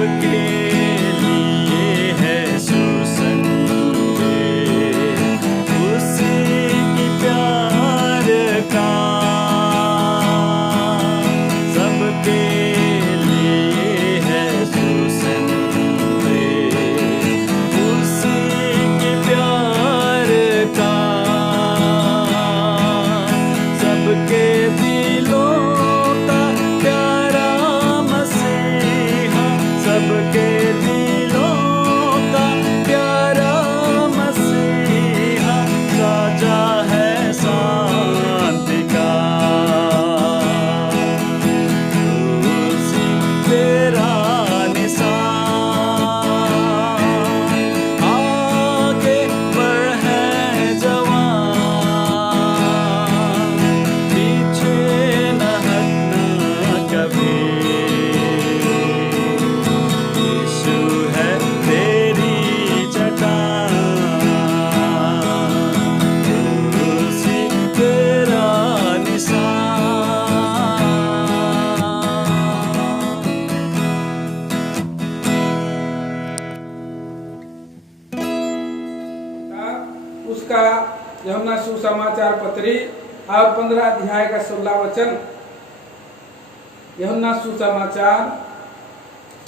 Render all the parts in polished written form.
सबके लिए है सुसंदेश उसी की प्यार का। सबके लिए है सुसंदेश उसी की प्यार का। सबके दिलों का प्यारा मसीहा, सबके दिलों का प्यारा मसीहा, राजा है शांति का। उसी तेरा निशान, आगे बढ़ है जवान, पीछे न हटना कभी। यीशु है तेरी चट्टान, उसी तेरा निशान। उसका यूहन्ना सुसमाचार पत्री और 15 अध्याय का 16 वचन। यूहन्ना सुसमाचार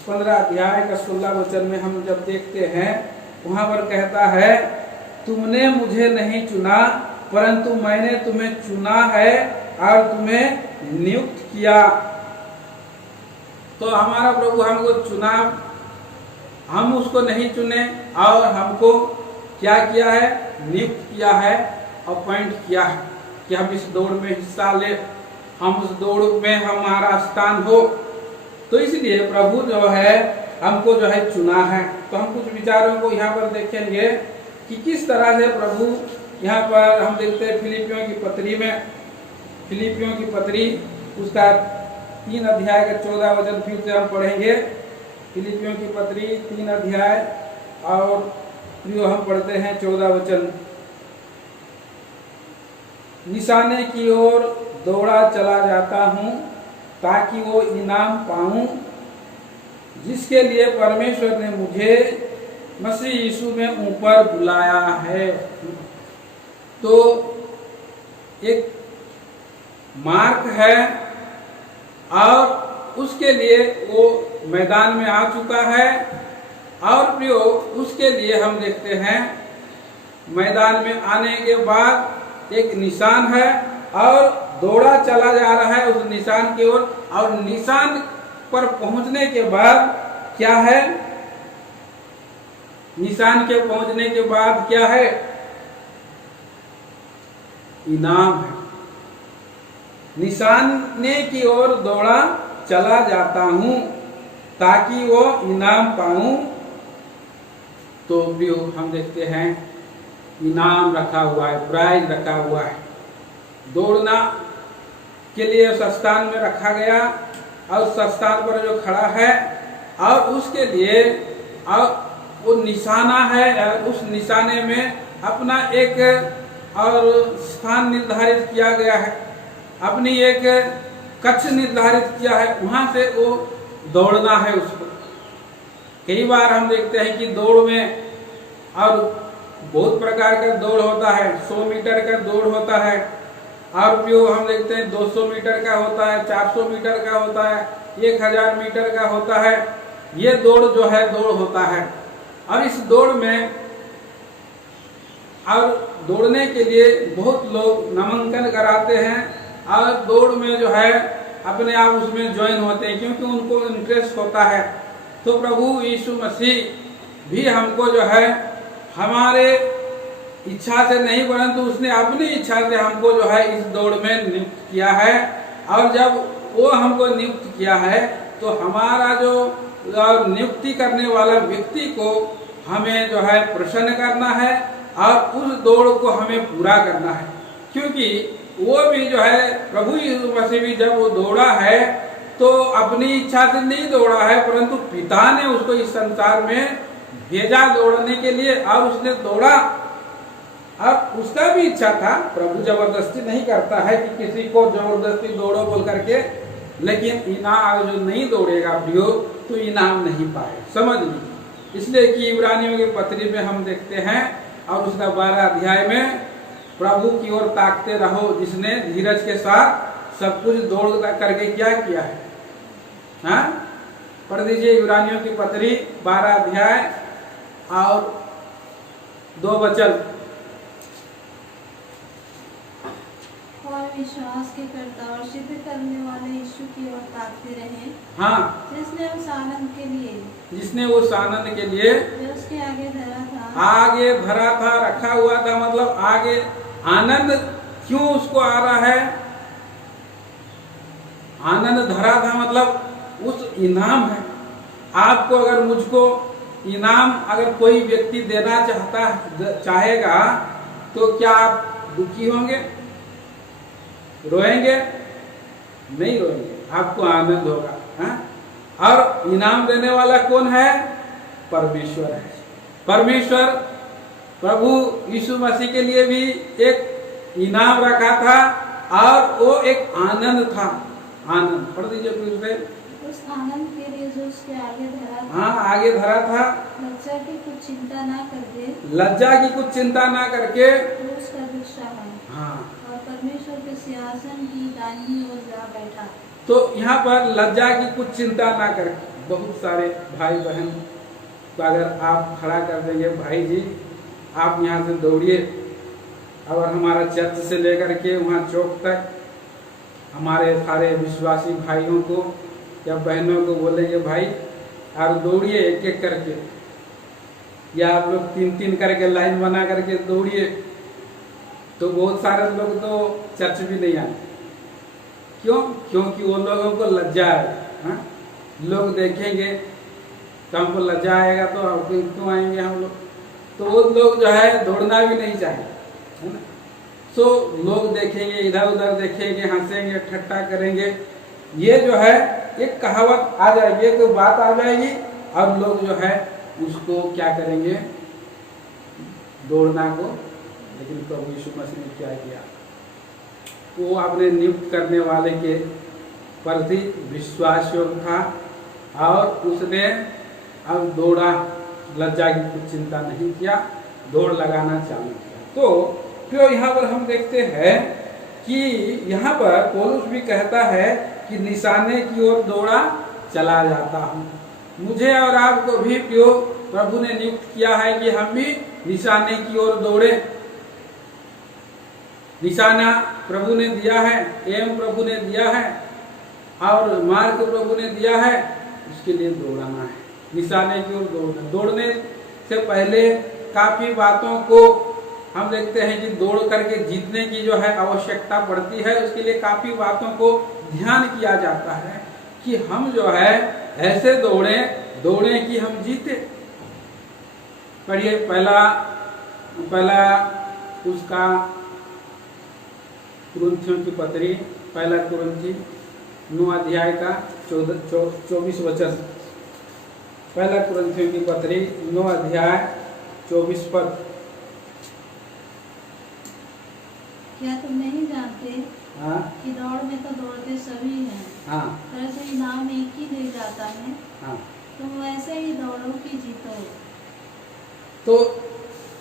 15 अध्याय का 16 वचन में हम जब देखते हैं, वहां पर कहता है, तुमने मुझे नहीं चुना परंतु मैंने तुम्हें चुना है और तुम्हें नियुक्त किया। तो हमारा प्रभु हमको चुना, हम उसको नहीं चुने और हमको क्या किया है? नियुक्त किया है, अपॉइंट किया है कि हम इस दौड़ में हिस्सा ले, हम उस दौड़ में हमारा स्थान हो। तो इसलिए प्रभु जो है हमको जो है चुना है। तो हम कुछ विचारों को यहाँ पर देखेंगे कि किस तरह से प्रभु यहाँ पर हम देखते हैं फिलिपियों की पत्री में, फिलिपियों की पत्री उसका 3 अध्याय का 14 वचन फिर से हम पढ़ेंगे। फिलिपियों की पत्री 3 अध्याय और जो हम पढ़ते हैं 14 वचन। निशाने की ओर दौड़ा चला जाता हूँ ताकि वो इनाम पाऊं जिसके लिए परमेश्वर ने मुझे मसीह यीशु में ऊपर बुलाया है। तो एक मार्ग है और उसके लिए वो मैदान में आ चुका है। और प्रियो उसके लिए हम देखते हैं मैदान में आने के बाद एक निशान है और दौड़ा चला जा रहा है उस निशान की ओर। और निशान पर पहुंचने के बाद क्या है? निशान के पहुंचने के बाद क्या है? इनाम है। निशाने की ओर दौड़ा चला जाता हूं ताकि वो इनाम पाऊं। तो भी हम देखते हैं इनाम रखा हुआ है, प्राइज रखा हुआ है। दौड़ना के लिए उस स्थान में रखा गया और उस स्थान पर जो खड़ा है और उसके लिए और वो निशाना है, उस निशाने में अपना एक और स्थान निर्धारित किया गया है, अपनी एक कक्ष निर्धारित किया है, वहां से वो दौड़ना है उसको। कई बार हम देखते हैं कि दौड़ में और बहुत प्रकार का दौड़ होता है। 100 मीटर का दौड़ होता है और जो हम देखते हैं 200 मीटर का होता है, 400 मीटर का होता है, 1000 मीटर का होता है। ये दौड़ जो है दौड़ होता है। और इस दौड़ में और दौड़ने के लिए बहुत लोग नामांकन कराते हैं और दौड़ में जो है अपने आप उसमें ज्वाइन होते हैं क्योंकि उनको इंटरेस्ट होता है। तो प्रभु यीशु मसीह भी हमको जो है हमारे इच्छा से नहीं परंतु उसने अपनी इच्छा से हमको जो है इस दौड़ में नियुक्त किया है। और जब वो हमको नियुक्त किया है तो हमारा जो नियुक्ति करने वाला व्यक्ति को हमें जो है प्रसन्न करना है और उस दौड़ को हमें पूरा करना है। क्योंकि वो भी जो है प्रभु यीशु मसीह भी जब वो दौड़ा है तो अपनी इच्छा से नहीं दौड़ा है परंतु पिता ने उसको इस संसार में भेजा दौड़ने के लिए और उसने दौड़ा। अब उसका भी इच्छा था, प्रभु जबरदस्ती नहीं करता है कि किसी को जबरदस्ती दौड़ो बोल करके लेकिन इनाम जो नहीं दौड़ेगा प्रियो तो इनाम नहीं पाएगा, समझ लीजिए। इसलिए कि इब्रानियों के पत्री में हम देखते हैं और उसका 12 अध्याय में प्रभु की ओर ताकते रहो जिसने धीरज के साथ सब कुछ दौड़ करके क्या किया है। हाँ, पढ़ दीजिए इब्रानियों की पत्री 12 अध्याय और 2 वचन। और विश्वास के कर्ता और सिद्ध करने वाले यीशु की ओर ताकते रहे, हाँ, जिसने उस आनंद के लिए जो उसके आगे धरा था रखा हुआ था। मतलब आगे आनंद क्यों उसको आ रहा है, आनंद धरा था मतलब उस इनाम है। आपको अगर मुझको इनाम अगर कोई व्यक्ति देना चाहेगा तो क्या आप दुखी होंगे, रोएंगे? नहीं रोएंगे, आपको आनंद होगा। हाँ? और इनाम देने वाला कौन है? परमेश्वर है। परमेश्वर प्रभु यीशु मसीह के लिए भी एक इनाम रखा था और वो एक आनंद था। आनंद पढ़ दीजिए फिर से। उस आनंद के लिए जो उसके आगे धरा था, हाँ, आगे धरा था। लज्जा की कुछ चिंता ना करके, लज्जा की कुछ चिंता ना करके क्रूस का दुख सहा, हाँ, और परमेश्वर के सिंहासन की दाहिनी ओर जा बैठा। तो यहाँ पर लज्जा की कुछ चिंता ना करके बहुत सारे भाई बहन तो अगर आप खड़ा कर देंगे, भाई जी आप यहाँ से दौड़िए और हमारा चर्च से लेकर के वहाँ चौक तक हमारे सारे विश्वासी भाइयों को या बहनों को बोलेंगे भाई और दौड़िए एक एक करके, या आप लोग 3-3 करके लाइन बना करके दौड़िए, तो बहुत सारे लोग तो चर्च भी नहीं आते। क्यों? क्योंकि वो लोगों को लज्जा है। हाँ? लोग देखेंगे तो हमको लज्जा आएगा तो क्यों आएंगे हम लोग, तो वो लोग जो है दौड़ना भी नहीं चाहेंगे, है ना। सो लोग देखेंगे, इधर उधर देखेंगे, हंसेंगे, ठट्टा करेंगे, ये जो है एक कहावत आ जाएगी, एक बात आ जाएगी और लोग जो है उसको क्या करेंगे, दौड़ना को। लेकिन प्रभु यीशु मसीह ने क्या किया, वो अपने नियुक्त करने वाले के प्रति विश्वास योग्य था और उसने अब दौड़ा, लज्जा की कुछ चिंता नहीं किया, दौड़ लगाना चालू किया। तो फिर यहाँ पर हम देखते हैं कि यहाँ पर पौलुस भी कहता है कि निशाने की ओर दौड़ा चला जाता हूँ। मुझे और आपको भी प्रभु ने नियुक्त किया है कि हम भी निशाने की ओर दौड़े। निशाना प्रभु ने दिया है, एम प्रभु ने दिया है और मार्ग प्रभु ने दिया है, उसके लिए दौड़ना है, निशाने की ओर दौड़ना। दौड़ने से पहले काफी बातों को हम देखते हैं कि दौड़ करके जीतने की जो है आवश्यकता पड़ती है। उसके लिए काफी बातों को ध्यान किया जाता है कि हम जो है ऐसे दौड़े कि हम जीते। पढ़िए पहला उसका कुरिन्थियों की पत्री, पहला कुरिन्थी 9 अध्याय का 24 वचन। पहला कुरिन्थियों की पत्री 9 अध्याय 24 पद। क्या तुम नहीं जानते हाँ, कि दौड़ में तो दौड़ते सभी हैं, हाँ, तरह इनाम एक ही दे जाता है, हाँ। तुम वैसे ही दौड़ो कि जीतो। तो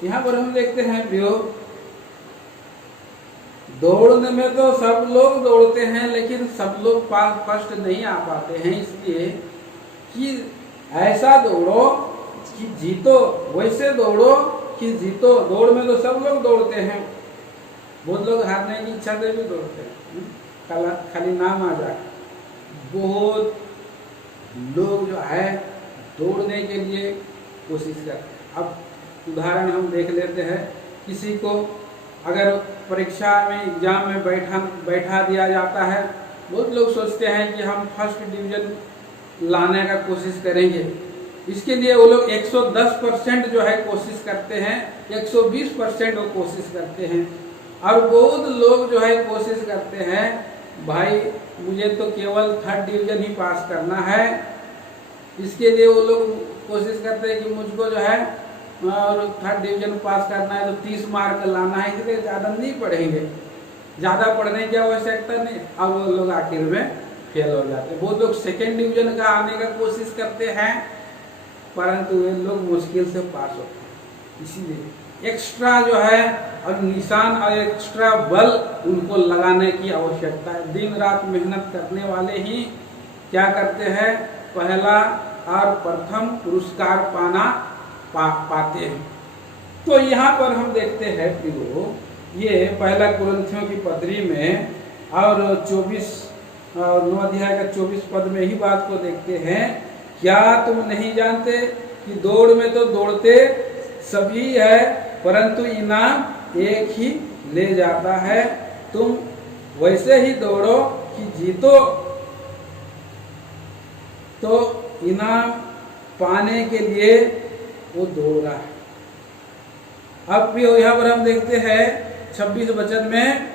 यहाँ पर हम देखते हैं प्रियो, दौड़ने में तो सब लोग दौड़ते हैं लेकिन सब लोग फर्स्ट नहीं आ पाते हैं, इसलिए कि ऐसा दौड़ो कि जीतो, वैसे दौड़ो कि जीतो। दौड़ में तो सब लोग दौड़ते हैं, बहुत लोग हारने की इच्छा से भी दौड़ते हैं, खाली नाम आ जाए। बहुत लोग जो है दौड़ने के लिए कोशिश करते हैं। अब उदाहरण हम देख लेते हैं, किसी को अगर परीक्षा में एग्जाम में बैठा दिया जाता है, बहुत लोग सोचते हैं कि हम फर्स्ट डिवीजन लाने का कोशिश करेंगे। इसके लिए वो लोग 110% जो है कोशिश करते हैं, 120% वो कोशिश करते हैं। और बहुत लोग जो है कोशिश करते हैं भाई मुझे तो केवल 3rd डिवीजन ही पास करना है। इसके लिए वो लोग कोशिश करते हैं कि मुझको जो है और 3rd डिवीजन पास करना है तो 30 मार्क लाना है, इसलिए ज़्यादा नहीं पढ़ेंगे, ज़्यादा पढ़ने की आवश्यकता नहीं। अब वो लोग आखिर में फेल हो जाते हैं। वो लोग सेकेंड डिवीजन का आने का कोशिश करते हैं, परंतु वे लोग मुश्किल से पास होते हैं। इसीलिए एक्स्ट्रा जो है और निशान और एक्स्ट्रा बल उनको लगाने की आवश्यकता है। दिन रात मेहनत करने वाले ही क्या करते हैं, पहला और प्रथम पुरस्कार पाते हैं। तो यहाँ पर हम देखते हैं प्रियो, ये पहला कुरिन्थियों की पत्री में और 9 अध्याय का 24 पद में ही बात को देखते हैं। क्या तुम नहीं जानते कि दौड़ में तो दौड़ते सभी है, परंतु इनाम एक ही ले जाता है। तुम वैसे ही दौड़ो कि जीतो, तो इनाम पाने के लिए वो दौड़ रहा है। अब भी यहाँ पर हम देखते हैं 26 वचन में,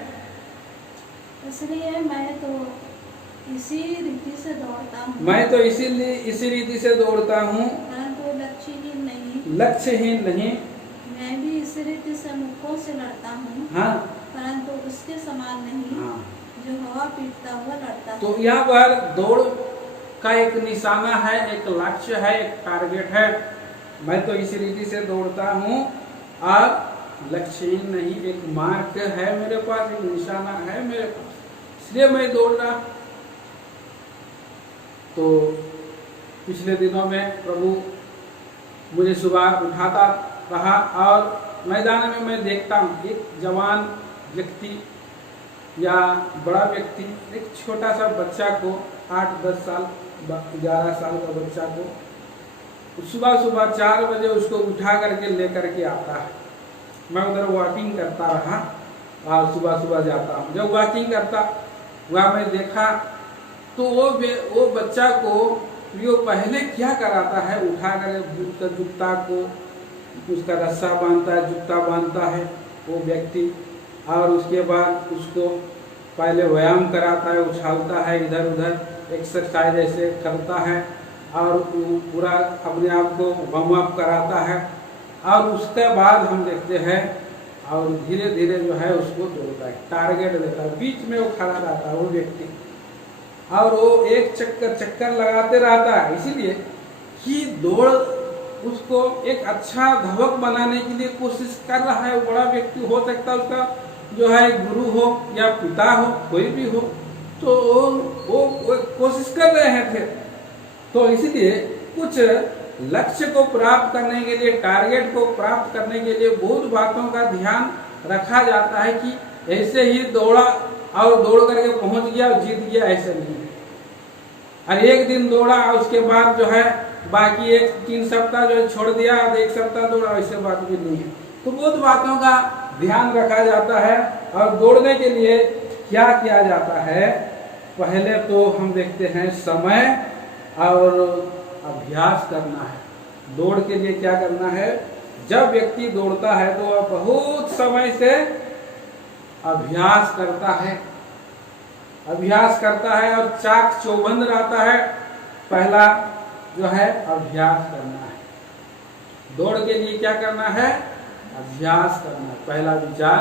इसलिए मैं तो इसी रीति से दौड़ता हूँ, मैं तो इसी रीति से दौड़ता हूँ, परंतु लक्ष्यहीन नहीं। मैं भी इसी रीति से मुखों से लड़ता हूँ, हाँ, परंतु उसके समान नहीं, हाँ। जो हवा पीटता हुआ लड़ता है। तो यहाँ पर दौड़ का एक निशाना है, एक लक्ष्य है, एक टारगेट है। मैं तो इसी रीति से दौड़ता हूँ और लक्ष्यहीन नहीं, एक मार्क है मेरे पास, एक निशाना है मेरे पास, इसलिए मैं दौड़ रहा। तो पिछले दिनों में प्रभु मुझे सुबह उठाता रहा और मैदान में मैं देखता हूँ एक जवान व्यक्ति या बड़ा व्यक्ति एक छोटा सा बच्चा को 8-10 साल 11 साल का बच्चा को सुबह 4 बजे उसको उठा करके लेकर के आता है। मैं उधर वॉकिंग करता रहा और सुबह जाता हूँ। जब वॉकिंग करता वहाँ मैं देखा तो वो बच्चा को वो पहले क्या कराता है, उठा कर जूता को उसका रस्सा बांधता है, जूता बांधता है वो व्यक्ति, और उसके बाद उसको पहले व्यायाम कराता है, उछालता है, इधर उधर एक्सरसाइज ऐसे करता है और पूरा अपने आप को वार्म अप कराता है। और उसके बाद हम देखते हैं और धीरे धीरे जो है उसको दौड़ता है, टारगेट देता है, बीच में वो खड़ा रहता है वो व्यक्ति और वो एक चक्कर लगाते रहता है, इसीलिए कि दौड़ उसको एक अच्छा धावक बनाने के लिए कोशिश कर रहा है। वो बड़ा व्यक्ति हो सकता है, उसका जो है गुरु हो या पिता हो, कोई भी हो, तो वो कोशिश कर रहे हैं थे। तो इसलिए कुछ लक्ष्य को प्राप्त करने के लिए, टारगेट को प्राप्त करने के लिए बहुत बातों का ध्यान रखा जाता है कि ऐसे ही दौड़ा और दौड़ करके पहुंच गया और जीत गया, ऐसे नहीं है। और एक दिन दौड़ा उसके बाद जो है बाकी 3 सप्ताह जो है छोड़ दिया और 1 सप्ताह दौड़ा, ऐसे बात भी नहीं है। तो बहुत बातों का ध्यान रखा जाता है। और दौड़ने के लिए क्या किया जाता है, पहले तो हम देखते हैं समय और अभ्यास करना है। दौड़ के लिए क्या करना है, जब व्यक्ति दौड़ता है तो वह बहुत समय से अभ्यास करता है और चाक चौबंद रहता है। पहला जो है अभ्यास करना है। दौड़ के लिए क्या करना है, अभ्यास करना है। पहला विचार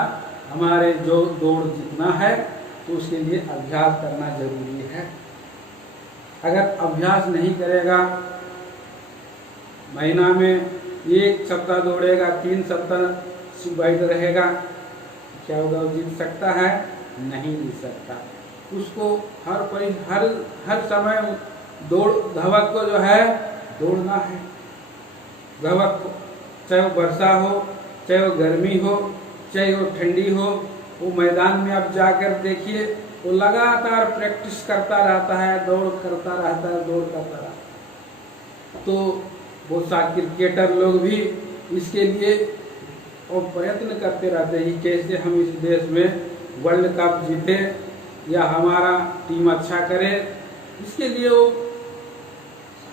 हमारे जो दौड़ जीतना है तो उसके लिए अभ्यास करना जरूरी है। अगर अभ्यास नहीं करेगा, महीना में 1 सप्ताह दौड़ेगा, 3 सप्ताह बैठ रहेगा, क्या होगा, वो जीत सकता है? नहीं जीत सकता। उसको हर समय धावक को जो है दौड़ना है। धावक को चाहे वो वर्षा हो, चाहे वो गर्मी हो, चाहे वो ठंडी हो, वो मैदान में आप जाकर देखिए, वो लगातार प्रैक्टिस करता रहता है, दौड़ करता रहता है। तो बहुत सा क्रिकेटर लोग भी इसके लिए और प्रयत्न करते रहते हैं कि कैसे हम इस देश में वर्ल्ड कप जीते या हमारा टीम अच्छा करे। इसके लिए वो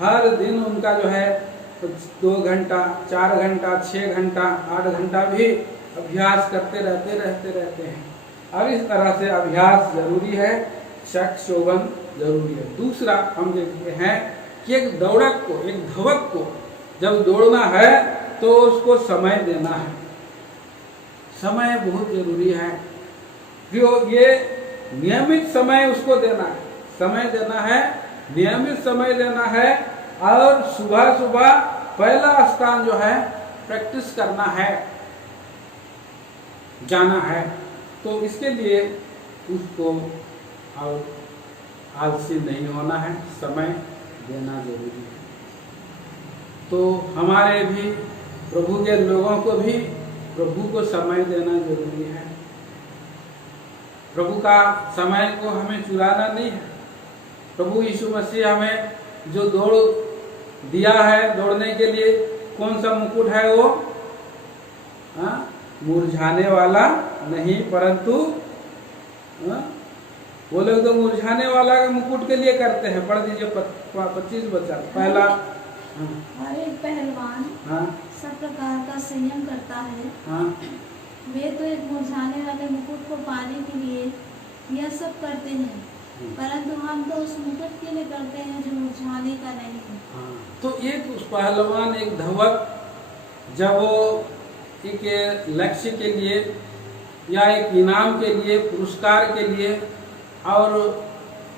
हर दिन उनका जो है 2 घंटा, 4 घंटा, 6 घंटा, 8 घंटा भी अभ्यास करते रहते हैं। अब इस तरह से अभ्यास जरूरी है, चाक चौबंद जरूरी है। दूसरा हम देखते हैं कि एक दौड़क को, एक धावक को जब दौड़ना है तो उसको समय देना है। समय बहुत जरूरी है, जो ये नियमित समय उसको देना है। समय देना है, नियमित समय देना है और सुबह सुबह पहला स्थान जो है प्रैक्टिस करना है, जाना है। तो इसके लिए उसको और आलसी नहीं होना है, समय देना जरूरी है। तो हमारे भी प्रभु के लोगों को भी प्रभु को समय देना जरूरी है। प्रभु का समय को हमें चुराना नहीं है। प्रभु यीशु मसीह हमें जो दौड़ दिया है, दौड़ने के लिए कौन सा मुकुट है वो? मुरझाने वाला नहीं, परंतु वो लोग तो मुरझाने वाला का मुकुट के लिए करते हैं। पढ़ दीजिए 25 बच्चा पहला। हर एक पहलवान सब प्रकार का संयम करता है। वे तो एक मुरझाने वाले मुकुट को पाने के लिए यह सब करते हैं, परंतु हम तो उस मुकुट के लिए करते हैं जो मुरझाने का नहीं है। तो एक उस पहलवान, एक धावक, जब वो एक लक्ष्य के लिए या एक इनाम के लिए, पुरस्कार के लिए और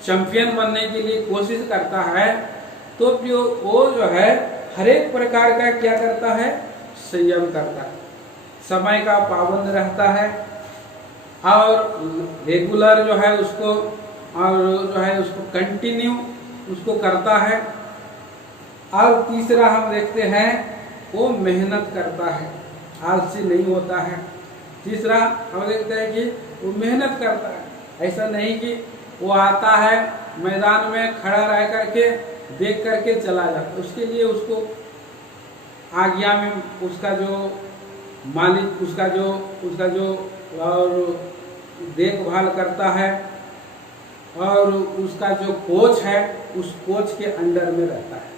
चैंपियन बनने के लिए कोशिश करता है, तो वो जो है हर एक प्रकार का क्या करता है? संयम करता है, समय का पाबंद रहता है और रेगुलर जो है उसको और जो है उसको कंटिन्यू उसको करता है। और तीसरा हम देखते हैं वो मेहनत करता है, आलसी नहीं होता है। तीसरा हम देखते हैं कि वो मेहनत करता है, ऐसा नहीं कि वो आता है मैदान में खड़ा रह करके देख करके चला जाता। उसके लिए उसको आज्ञा में उसका जो मालिक, उसका जो और देखभाल करता है और उसका जो कोच है उस कोच के अंडर में रहता है।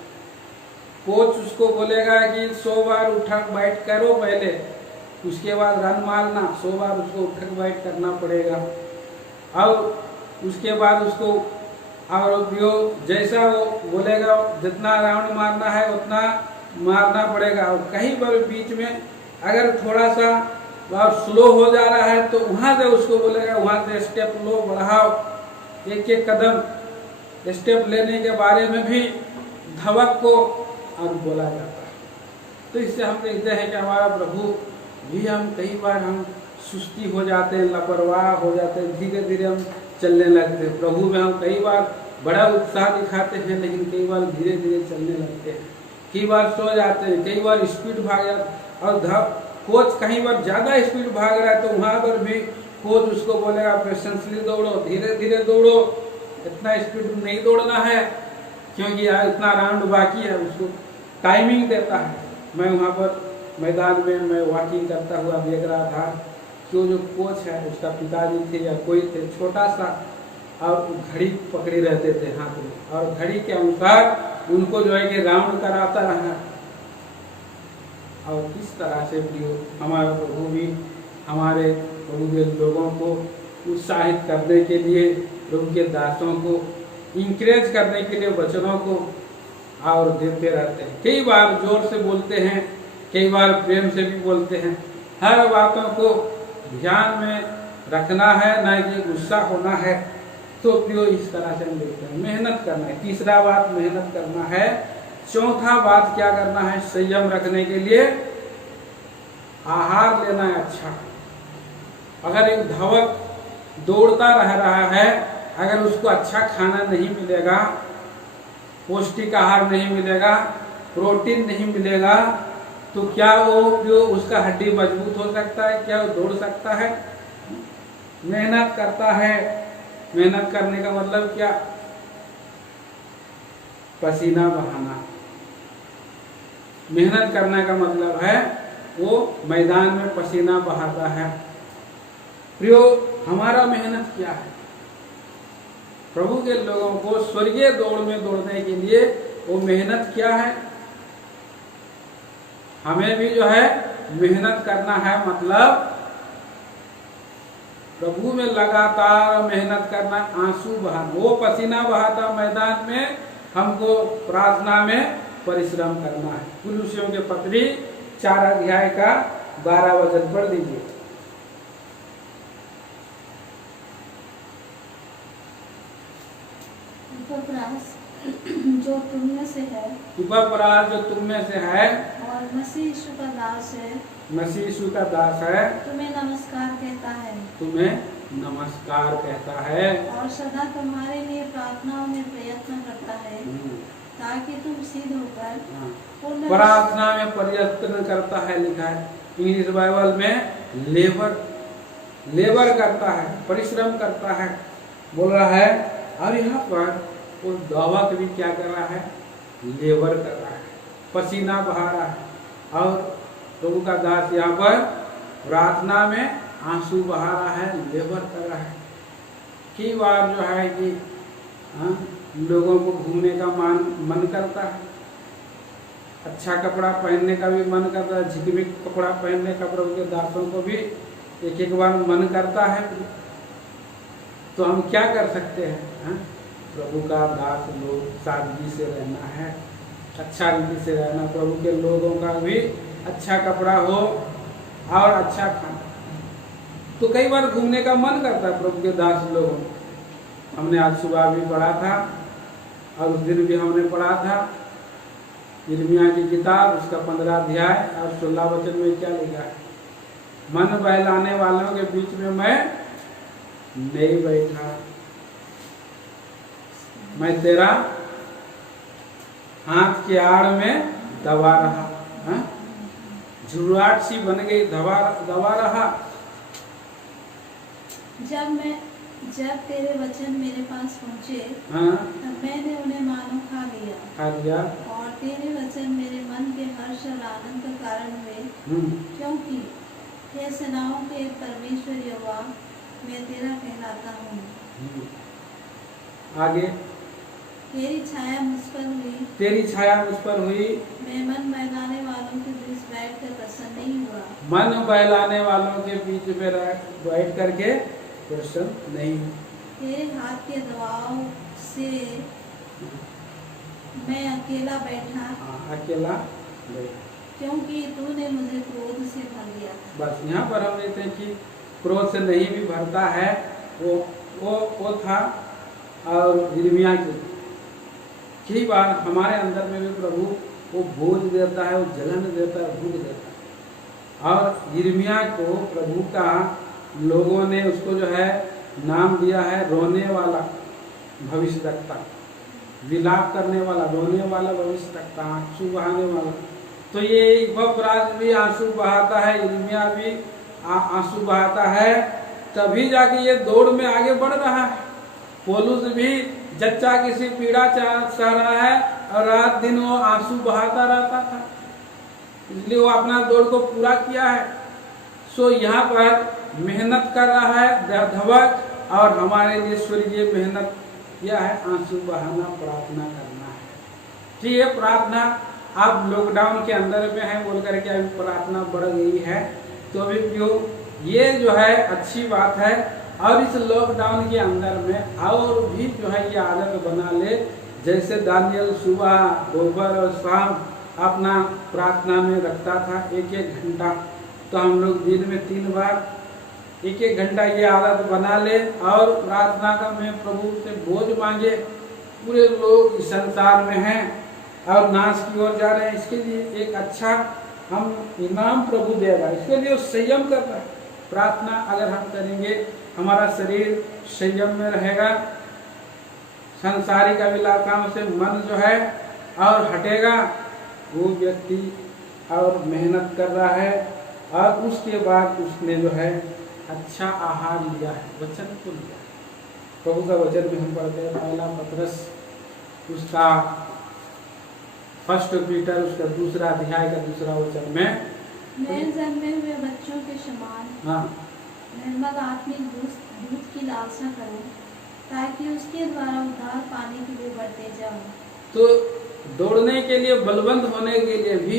कोच उसको बोलेगा कि 100 बार उठक बैठ करो पहले, उसके बाद रन मारना, 100 बार उसको उठक बैठ करना पड़ेगा और उसके बाद उसको और जो जैसा वो बोलेगा जितना राउंड मारना है उतना मारना पड़ेगा। और कहीं पर बीच में अगर थोड़ा सा और स्लो हो जा रहा है तो वहाँ से उसको बोलेगा वहाँ से स्टेप लो, बढ़ाओ, एक एक कदम स्टेप लेने के बारे में भी धावक को और बोला जाता है। तो इससे हम देखते हैं कि हमारा प्रभु भी, हम कई बार हम सुस्ती हो जाते हैं, लापरवाह हो जाते हैं, धीरे धीरे हम चलने लगते हैं। प्रभु में हम कई बार बड़ा उत्साह दिखाते हैं लेकिन कई बार धीरे धीरे चलने लगते हैं, कई बार सो जाते हैं, कई बार स्पीड भाग जाते। और कोच कहीं बार ज़्यादा स्पीड भाग रहा है तो वहाँ पर भी कोच उसको बोलेगा पेशेंसली दौड़ो, धीरे धीरे दौड़ो, इतना स्पीड नहीं दौड़ना है क्योंकि यार इतना राउंड बाकी है। उसको टाइमिंग देता है। मैं वहाँ पर मैदान में मैं वॉकिंग करता हुआ देख रहा था कि वो जो कोच है उसका पिताजी थे या कोई थे, छोटा सा और घड़ी पकड़े रहते थे हाथ में और घड़ी के अनुसार उनको जो है कि राउंड कराता रहा। और इस तरह से हमारा प्रभु भी हमारे प्रभु के लोगों को उत्साहित करने के लिए, प्रभु के दासों को इंकरेज करने के लिए वचनों को और देते रहते हैं। कई बार जोर से बोलते हैं, कई बार प्रेम से भी बोलते हैं। हर बातों को ध्यान में रखना है, ना कि गुस्सा होना है। तो इस तरह से हम देखते हैं मेहनत करना है। तीसरा बात मेहनत करना है। चौथा बात क्या करना है? संयम रखने के लिए आहार लेना है अच्छा। अगर एक धावक दौड़ता रह रहा है, अगर उसको अच्छा खाना नहीं मिलेगा, पौष्टिक आहार नहीं मिलेगा, प्रोटीन नहीं मिलेगा, तो क्या वो जो उसका हड्डी मजबूत हो सकता है? क्या वो दौड़ सकता है? मेहनत करता है। मेहनत करने का मतलब क्या? पसीना बहाना। मेहनत करने का मतलब है वो मैदान में पसीना बहाता है। प्रियो, हमारा मेहनत क्या है? प्रभु के लोगों को स्वर्गीय दौड़ में दौड़ने के लिए वो मेहनत क्या है? हमें भी जो है मेहनत करना है। मतलब प्रभु में लगातार मेहनत करना, आंसू बहाना। वो पसीना बहाता मैदान में, हमको प्रार्थना में परिश्रम करना है। कुलुसियों के पत्री 4 अध्याय का 12 वचन पढ़ दीजिए। जो तुम में से है उपपराध जो तुम में से है और मसीह यीशु का दास है, मसीह यीशु का दास है, तुम्हें नमस्कार कहता है तुम्हें नमस्कार कहता है। और सदा तुम्हारे लिए प्रार्थनाओं में प्रयत्न करता है ताकि तुम सिद्ध होकर पूर्ण प्रार्थना में प्रयत्न करता है लिखा है। इंग्लिश बाइबल में लेबर करता है, परिश्रम करता है बोल रहा है। और यहाँ पर वो दावत भी क्या कर रहा है, लेबर कर रहा है, पसीना बहा रहा है। और प्रभु का दास यहाँ पर प्रार्थना में आंसू बहा रहा है, लेबर कर रहा है। कई बार जो है कि लोगों को घूमने का मन करता है, अच्छा कपड़ा पहनने का भी मन करता है, झिकमिक कपड़ा पहनने का प्रभु के दासों को भी एक बार मन करता है। तो हम क्या कर सकते हैं? प्रभु का दास लोग सादगी से रहना है, अच्छा रीति से रहना, प्रभु के लोगों का भी अच्छा कपड़ा हो और अच्छा खाना। तो कई बार घूमने का मन करता है प्रभु के दास लोगों। हमने आज सुबह भी पढ़ा था और उस दिन भी हमने पढ़ा था यिर्मयाह की किताब, उसका 15 अध्याय और 16 वचन में क्या लिखा है, मन बहलाने वालों के बीच में मैं नहीं बैठा, मैं तेरा हाथ की आड़ में दबा रहा। झुरझुराहट सी बन गई, दबा रहा। जब तेरे वचन मेरे पास पहुँचे तब मैंने उन्हें मानो खा लिया और तेरे वचन मेरे मन के हर्ष और आनंद का कारण हुए, क्योंकि हे सेनाओं के परमेश्वर यहोवा, मैं तेरा कहलाता हूँ। आगे, तेरी छाया मुझ पर हुई, तेरी छाया मुझ पर हुई, मैं मन बहलाने वालों के बीच बैठ कर प्रसन्न नहीं हुआ, मन बहलाने वालों के बीच में बैठ करके प्रसन्न नहीं। तेरे हाथ के दबाव से मैं अकेला बैठा, अकेला बैठा, क्योंकि तूने मुझे क्रोध से भर दिया। बस यहाँ पर हम लेते हैं कि क्रोध से नहीं भी भरता है, वो था। और यिर्मयाह की कई बार हमारे अंदर में भी प्रभु वो बोझ देता है, वो जलन देता है, भूख देता है। और यिर्मयाह को प्रभु का लोगों ने उसको जो है नाम दिया है रोने वाला भविष्यवक्ता, विलाप करने वाला, रोने वाला भविष्यवक्ता, आंसू बहाने वाला। तो ये उपपराध भी आंसू बहाता है, यिर्मयाह भी आंसू बहाता है, तभी जाके ये दौड़ में आगे बढ़ रहा है। पौलुस भी जच्चा किसी पीड़ा सह रहा है और रात दिन वो आंसू बहाता रहता था, इसलिए वो अपना दौड़ को पूरा किया है। सो यहाँ पर मेहनत कर रहा है धवक, और हमारे लिए स्वर्गीय मेहनत किया है, आंसू बहाना, प्रार्थना करना है। तो ये प्रार्थना अब लॉकडाउन के अंदर में है बोल करके अभी प्रार्थना बढ़ गई है। तो अभी क्यों ये जो है अच्छी बात है। और इस लॉकडाउन के अंदर में और भी जो है ये आदत बना ले, जैसे दानियल सुबह दोपहर और शाम अपना प्रार्थना में रखता था 1-1 घंटा, तो हम लोग दिन में 3 बार 1-1 घंटा ये आदत बना ले और प्रार्थना का में प्रभु से बोझ मांगे। पूरे लोग इस संसार में हैं और नाश की ओर जा रहे हैं, इसके लिए एक अच्छा हम इनाम प्रभु देगा, इसके लिए संयम करना है। प्रार्थना अगर हम करेंगे, हमारा शरीर संयम में रहेगा, संसारिक अभिलाषाओं से मन जो है और हटेगा, वो व्यक्ति और मेहनत कर रहा है और उसके बाद उसने जो है अच्छा आहार लिया है, वचन को लिया। प्रभु का वचन भी हम पढ़ते हैं, पहला पत्रस उसका 1 पीटर उसका 2 अध्याय का 2 वचन में, मैं जन्मे हुए बच्चों के समान निर्मल आत्मिक दूध की लालसा करो, ताकि उसके द्वारा उद्धार पाने के लिए बढ़ते जाओ। तो दौड़ने के लिए, बलवंत होने के लिए भी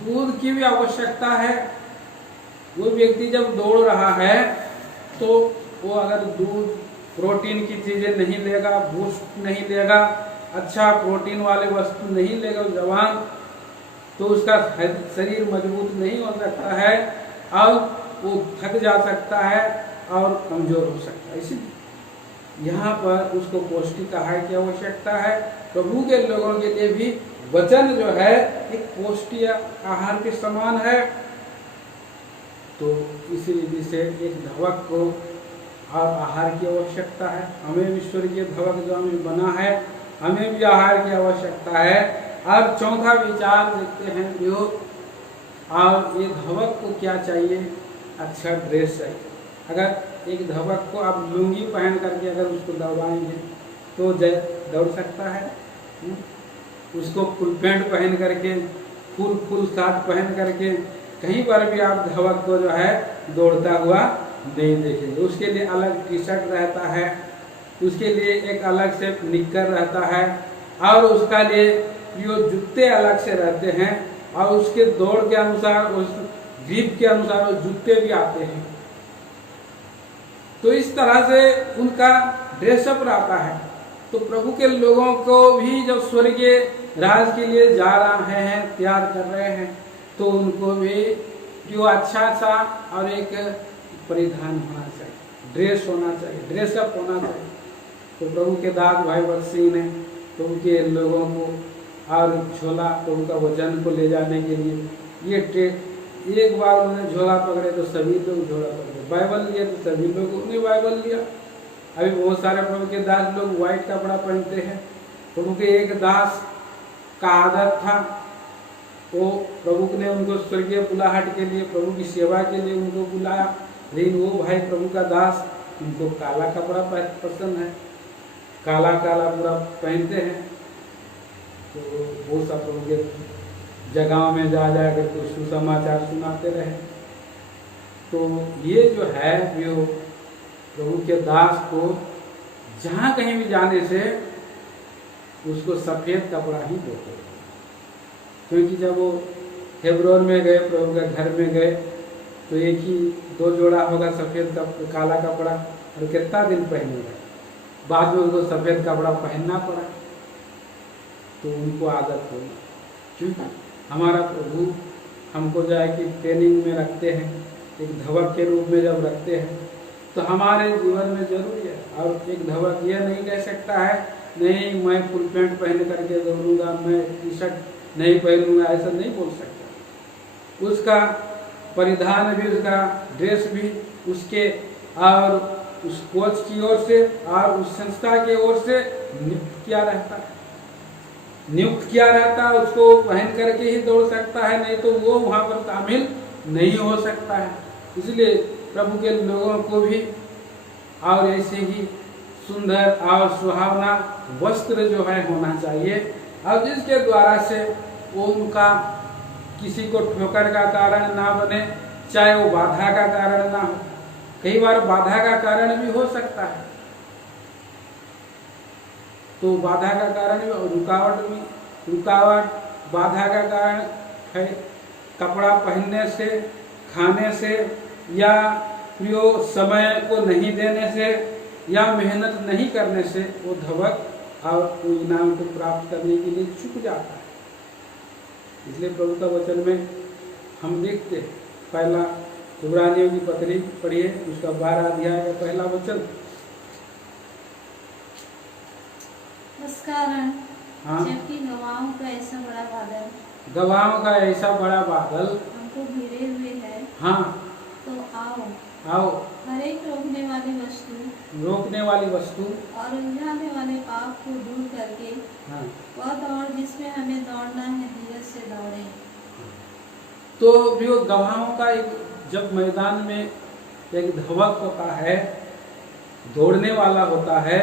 दूध की भी आवश्यकता है। वो व्यक्ति जब दौड़ रहा है तो वो अगर दूध, प्रोटीन की चीजें नहीं लेगा, बूस्ट नहीं लेगा, अच्छा प्रोटीन वाले वस्तु नहीं लेगा जवान, तो उसका शरीर मजबूत नहीं हो सकता है और वो थक जा सकता है और कमजोर हो सकता है। इसीलिए यहाँ पर उसको पौष्टिक आहार की आवश्यकता है। प्रभु के लोगों के लिए भी वचन जो है एक पौष्टिक आहार के समान है। तो इसी रीति से एक धवक को और आहार की आवश्यकता है। हमें ईश्वर के धवक जो हमें बना है, हमें भी आहार की आवश्यकता है। और चौथा विचार देखते हैं जो, और ये धवक को क्या चाहिए? अच्छा ड्रेस चाहिए। अगर एक धवक को आप लुंगी पहन करके अगर उसको दौड़ाएंगे तो दौड़ सकता है? उसको फुल पैंट पहन करके, फुल शर्ट पहन करके कहीं पर भी आप धवक को जो है दौड़ता हुआ नहीं देखेंगे। उसके लिए अलग टी शर्ट रहता है, उसके लिए एक अलग से निक्कर रहता है, और उसका लिए जो जूते अलग से रहते हैं, और उसके दौड़ के अनुसार, उस ग्रिप के अनुसार वो जूते भी आते हैं। तो इस तरह से उनका ड्रेसअप रहता है। तो प्रभु के लोगों को भी जब स्वर्गीय राज के लिए जा रहे हैं, तैयार कर रहे हैं, तो उनको भी जो अच्छा सा और एक परिधान होना चाहिए, ड्रेस होना चाहिए, ड्रेसअप होना चाहिए। तो प्रभु के दास भाई भक्त सिंह ने प्रभु के लोगों को और झोला, प्रभु का वचन को ले जाने के लिए ये एक बार उन्होंने झोला पकड़े तो सभी लोग झोला पकड़े, बाइबल लिया तो सभी लोगों ने बाइबल लिया। अभी बहुत सारे प्रभु के दास लोग व्हाइट कपड़ा पहनते हैं। प्रभु के एक दास का आदत था, वो प्रभु ने उनको स्वर्गीय बुलाहट के लिए, प्रभु की सेवा के लिए उनको बुलाया, लेकिन वो भाई प्रभु का दास, उनको काला कपड़ा पसंद है, काला काला पूरा पहनते हैं। तो वो सब प्रभु के जगहों में जा कर तो सुसमाचार सुनाते रहे। तो ये जो है वो प्रभु के दास को जहाँ कहीं भी जाने से उसको सफ़ेद कपड़ा ही देते, क्योंकि जब वो हेब्रोन में गए, प्रभु के घर में गए, तो एक ही 2 जोड़ा होगा सफ़ेद काला कपड़ा, और कितना दिन पहनेगा, बाद में उनको सफ़ेद कपड़ा पहनना पड़ा। तो उनको आदत होगी, क्योंकि हमारा प्रभु हमको जो है कि ट्रेनिंग में रखते हैं, एक धवक के रूप में जब रखते हैं, तो हमारे जीवन में जरूरी है। और एक धवक यह नहीं कह सकता है नहीं मैं फुल पैंट पहन करके दौड़ूंगा, मैं टी शर्ट नहीं पहनूंगा, ऐसा नहीं बोल सकता। उसका परिधान भी, उसका ड्रेस भी उसके और उस कोच की ओर से और उस संस्था की ओर से नियुक्त किया रहता है। उसको पहन करके ही दौड़ सकता है, नहीं तो वो वहाँ पर शामिल नहीं हो सकता है। इसलिए प्रभु के लोगों को भी और ऐसे ही सुंदर और सुहावना वस्त्र जो है होना चाहिए, और जिसके द्वारा से वो उनका किसी को ठोकर का कारण ना बने, चाहे वो बाधा का कारण ना हो। कई बार बाधा का कारण भी हो सकता है, तो बाधा का कारण भी और रुकावट बाधा का कारण है। कपड़ा पहनने से, खाने से, या जो समय को नहीं देने से, या मेहनत नहीं करने से वो धवक और वो इनाम को प्राप्त करने के लिए चूक जाता है। इसलिए प्रभु का वचन में हम देखते हैं, पहला इब्रानियों की पत्री पढ़िए, उसका 12 अध्याय का पहला वचन। इस कारण हाँ, जबकि गवाहों का ऐसा बड़ा बादल हमको घिरे हुए है, हाँ, तो आओ हर एक रोकने वाली वस्तु और उलझाने वाले पाप को दूर करके हाँ, वह दौड़ जिसमें हमें दौड़ना है धीरज से दौड़े। तो जो गवाहों का एक जब मैदान में एक धवक होता है, दौड़ने वाला होता है,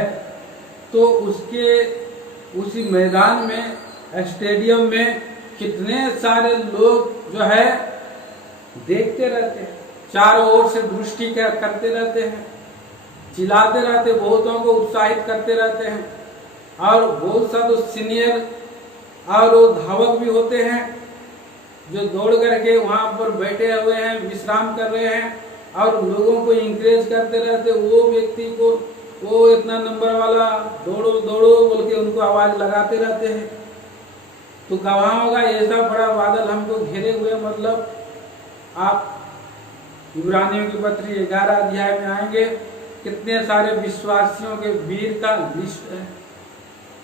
तो उसके उसी मैदान में, स्टेडियम में कितने सारे लोग जो है देखते रहते हैं, चारों ओर से दृष्टि करते रहते हैं, चिल्लाते रहते, बहुतों को उत्साहित करते रहते हैं। और बहुत सा तो सीनियर और वो धावक भी होते हैं जो दौड़ करके वहाँ पर बैठे हुए हैं, विश्राम कर रहे हैं, और लोगों को इंकरेज करते रहते, वो व्यक्ति को वो इतना नंबर वाला, दौड़ो दौड़ो बोल के उनको आवाज लगाते रहते हैं। तो गवाहों का ऐसा बड़ा बादल हमको घेरे हुए, मतलब आप इब्रानियों की पत्री 11 अध्याय में आएंगे कितने सारे विश्वासियों के वीर का लिस्ट है।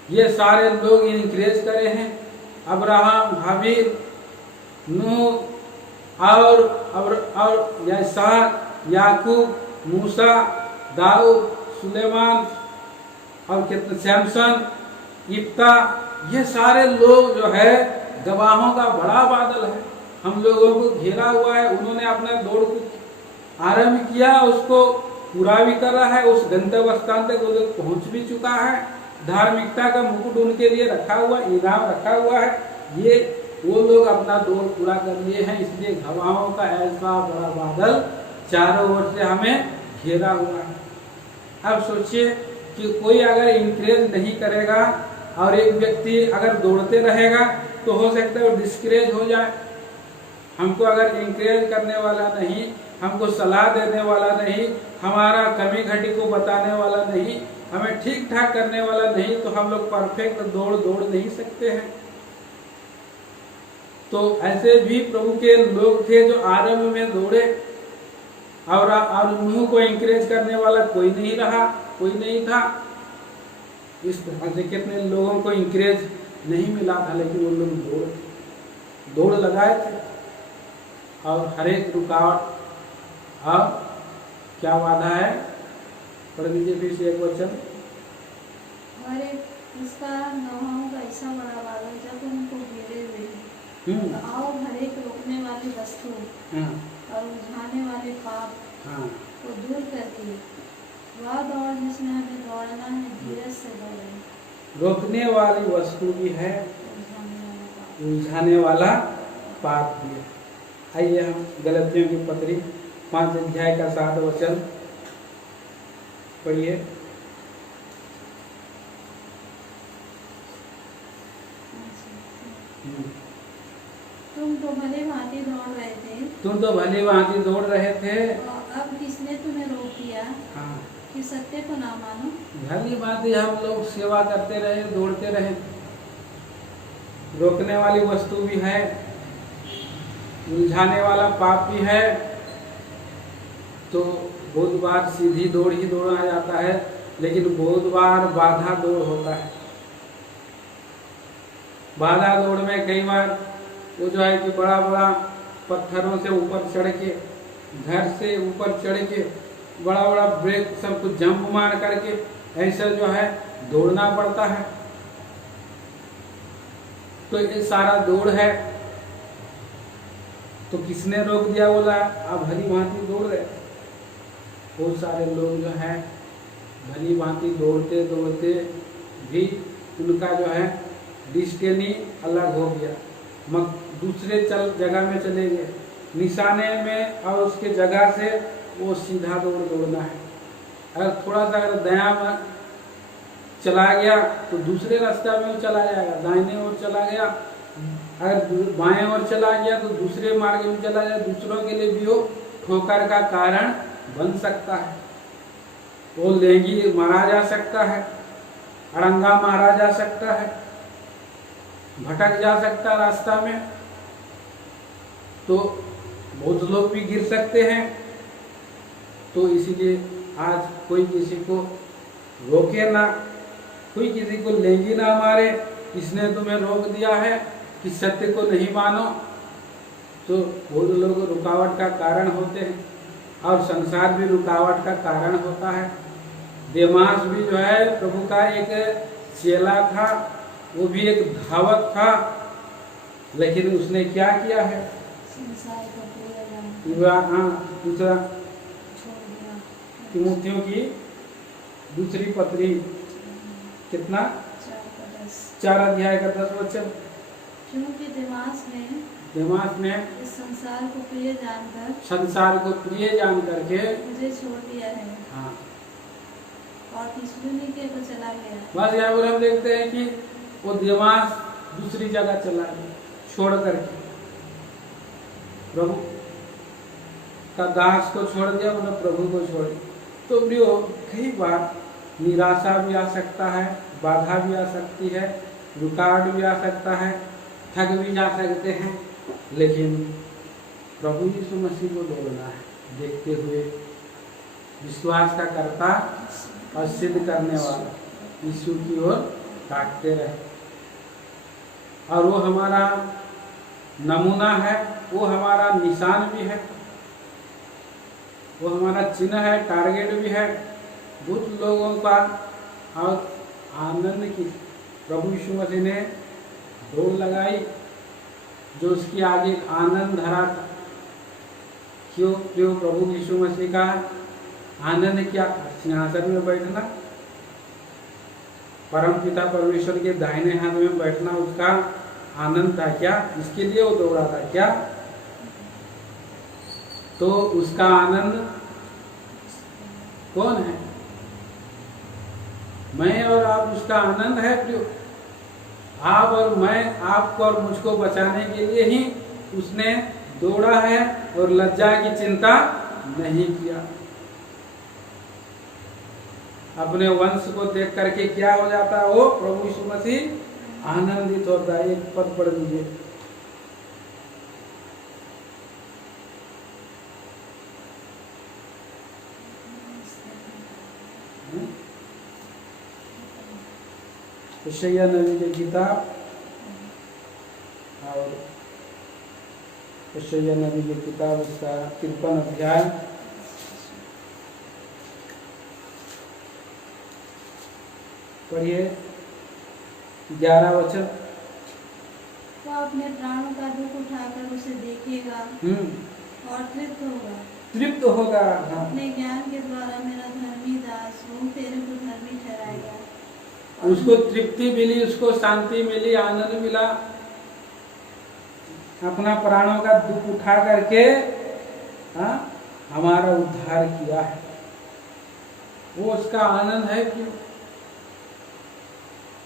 ये सारे लोग इंकरेज करे हैं, अब्राहम, हाबिल, नूह और इसहाक, याकूब, मूसा, दाऊद, सुलेमान और कितने सैमसन, इफ्ता, ये सारे लोग जो है गवाहों का बड़ा बादल है। हम लोगों को घेरा हुआ है। उन्होंने अपने दौड़ को आरंभ किया, उसको पूरा भी कर रहा है, उस गंतव्य स्थान तक वो लोग पहुंच भी चुका है। धार्मिकता का मुकुट उनके लिए रखा हुआ, इनाम रखा हुआ है। ये वो लोग अपना दौड़ पूरा कर लिए हैं, इसलिए गवाहों का ऐसा बड़ा बादल चारों ओर से हमें घेरा हुआ है। अब सोचिए कि कोई अगर इंकरेज नहीं करेगा और एक व्यक्ति अगर दौड़ते रहेगा तो हो सकता है वो डिस्करेज हो जाए। हमको अगर इंकरेज करने वाला नहीं, हमको सलाह देने वाला नहीं, हमारा कमी घटी को बताने वाला नहीं, हमें ठीक ठाक करने वाला नहीं, तो हम लोग परफेक्ट दौड़ नहीं सकते हैं। तो ऐसे भी प्रभु के लोग थे जो आरंभ में दौड़े, और नूह को इंकरेज करने वाला कोई नहीं रहा, कोई नहीं था। इस तरह से कितने लोगों को इंकरेज नहीं मिला था, लेकिन वो लोग दौड़ लगाए थे और हर एक रुकावट। अब क्या वादा है, पढ़ लीजिए फिर से एक वचन। और इसका नौहाओं का ऐसा बड़ा बादल जब उनको घेरे हुए, तो आओ हर एक रोकने वाली वस्तु और उलझाने वाले पाप को दूर करके वह दौड़ जिसमें हमें दौड़ना है, धीरज से दौड़े। रोकने वाली वस्तु भी है, उलझाने वाला पाप भी है। आइए हम गलतियों की पत्री 5 अध्याय का 7 वचन पढ़िए। तुम तो भले भांति दौड़ रहे थे, तुम तो भली भांति दौड़ रहे थे, अब किसने तुम्हें रोक दिया कि सत्य को ना मानो। भली भांति हम लोग सेवा करते रहे, दौड़ते रहे। रोकने वाली वस्तु भी है, उलझाने वाला पाप भी है। तो बहुत बार सीधी दौड़ ही दौड़ा जाता है, लेकिन बहुत बार बाधा दौड़ होता है। बाधा दौड़ में कई बार वो जो है कि बड़ा बड़ा पत्थरों से ऊपर चढ़ के, घर से ऊपर चढ़ के, बड़ा बड़ा ब्रेक सब कुछ जंप मार करके ऐसा जो है दौड़ना पड़ता है। तो ये सारा दौड़ है। तो किसने रोक दिया, बोला आप भली भांति दौड़ रहे। बहुत सारे लोग जो है भली भांति दौड़ते दौड़ते भी उनका जो है डिस्टेनी अलग हो गया, दूसरे जगह में चले गए। निशाने में और उसके जगह से वो सीधा दौड़ना है। अगर थोड़ा सा अगर दायां में चला गया तो दूसरे रास्ते में वो चला जाएगा, दाहिने ओर चला गया। अगर बाएं ओर चला गया तो दूसरे मार्ग में चला जाए, दूसरों के लिए भी वो ठोकर का कारण बन सकता है। वो लेंगी मारा जा सकता है, अड़ंगा मारा जा सकता है, भटक जा सकता रास्ता में। तो बहुत लोग भी गिर सकते हैं। तो इसीलिए आज कोई किसी को रोके ना, कोई किसी को लेंगी ना मारे। इसने तुम्हें रोक दिया है कि सत्य को नहीं मानो, तो बहुत लोग रुकावट का कारण होते हैं, और संसार भी रुकावट का कारण होता है। देमास भी जो है प्रभु का एक चेला था, वो भी एक धावक था, लेकिन उसने क्या किया है, दूसरा तिमुथियों की दूसरी पत्री कितना 4 अध्याय का 10 वचन। क्योंकि देमास ने इस संसार को प्रिय जान करके मुझे छोड़ दिया है, हाँ, और थिस्सलुनीके को चला गया। बस यहाँ पर हम देखते हैं कि वो देमास दूसरी जगह चला गया छोड़ करके, प्रभु का दास को छोड़ दिया, मतलब प्रभु को छोड़ दिया। तो कई बार निराशा भी आ सकता है, बाधा भी आ सकती है, रुकावट भी आ सकता है, थक भी जा सकते हैं, लेकिन प्रभु यीशु मसीह को दौड़ना है देखते हुए। विश्वास का कर्ता और सिद्ध करने वाला यीशु की ओर ताकते रहे। और वो हमारा नमूना है, वो हमारा निशान भी है, वो हमारा चिन्ह है, टारगेट भी है। बहुत लोगों का और आनंद की प्रभु यीशु मसीह ने दौड़ लगाई, जो उसकी आगे आनंद धरा था। क्यों? जो प्रभु यीशु मसीह का आनंद क्या था? सिंहासन में बैठना, परम पिता परमेश्वर के दाहिने हाथ में बैठना उसका आनंद था क्या? इसके लिए वो दौड़ा था क्या? तो उसका आनंद कौन है? मैं और आप उसका आनंद है। आप और मैं, आपको और मुझको बचाने के लिए ही उसने दौड़ा है और लज्जा की चिंता नहीं किया। अपने वंश को देख करके क्या हो जाता है? वो प्रभु यीशु मसीह आनंदित होता है। एक पद पढ़ दीजिए। यशायाह नबी की किताब और यशायाह नबी की किताब उसका 53 अध्याय पढ़िए 11 वचन। वो अपने प्राणों का दुख उठाकर उसे देखेगा और तृप्त होगा। हाँ। अपने ज्ञान के द्वारा मेरा धर्मी दास वो तेरे को धर्मी ठहराएगा। उसको तृप्ति मिली, उसको शांति मिली, आनंद मिला। अपना प्राणों का दुख उठा करके हमारा उद्धार किया है। वो उसका आनंद है। क्यों?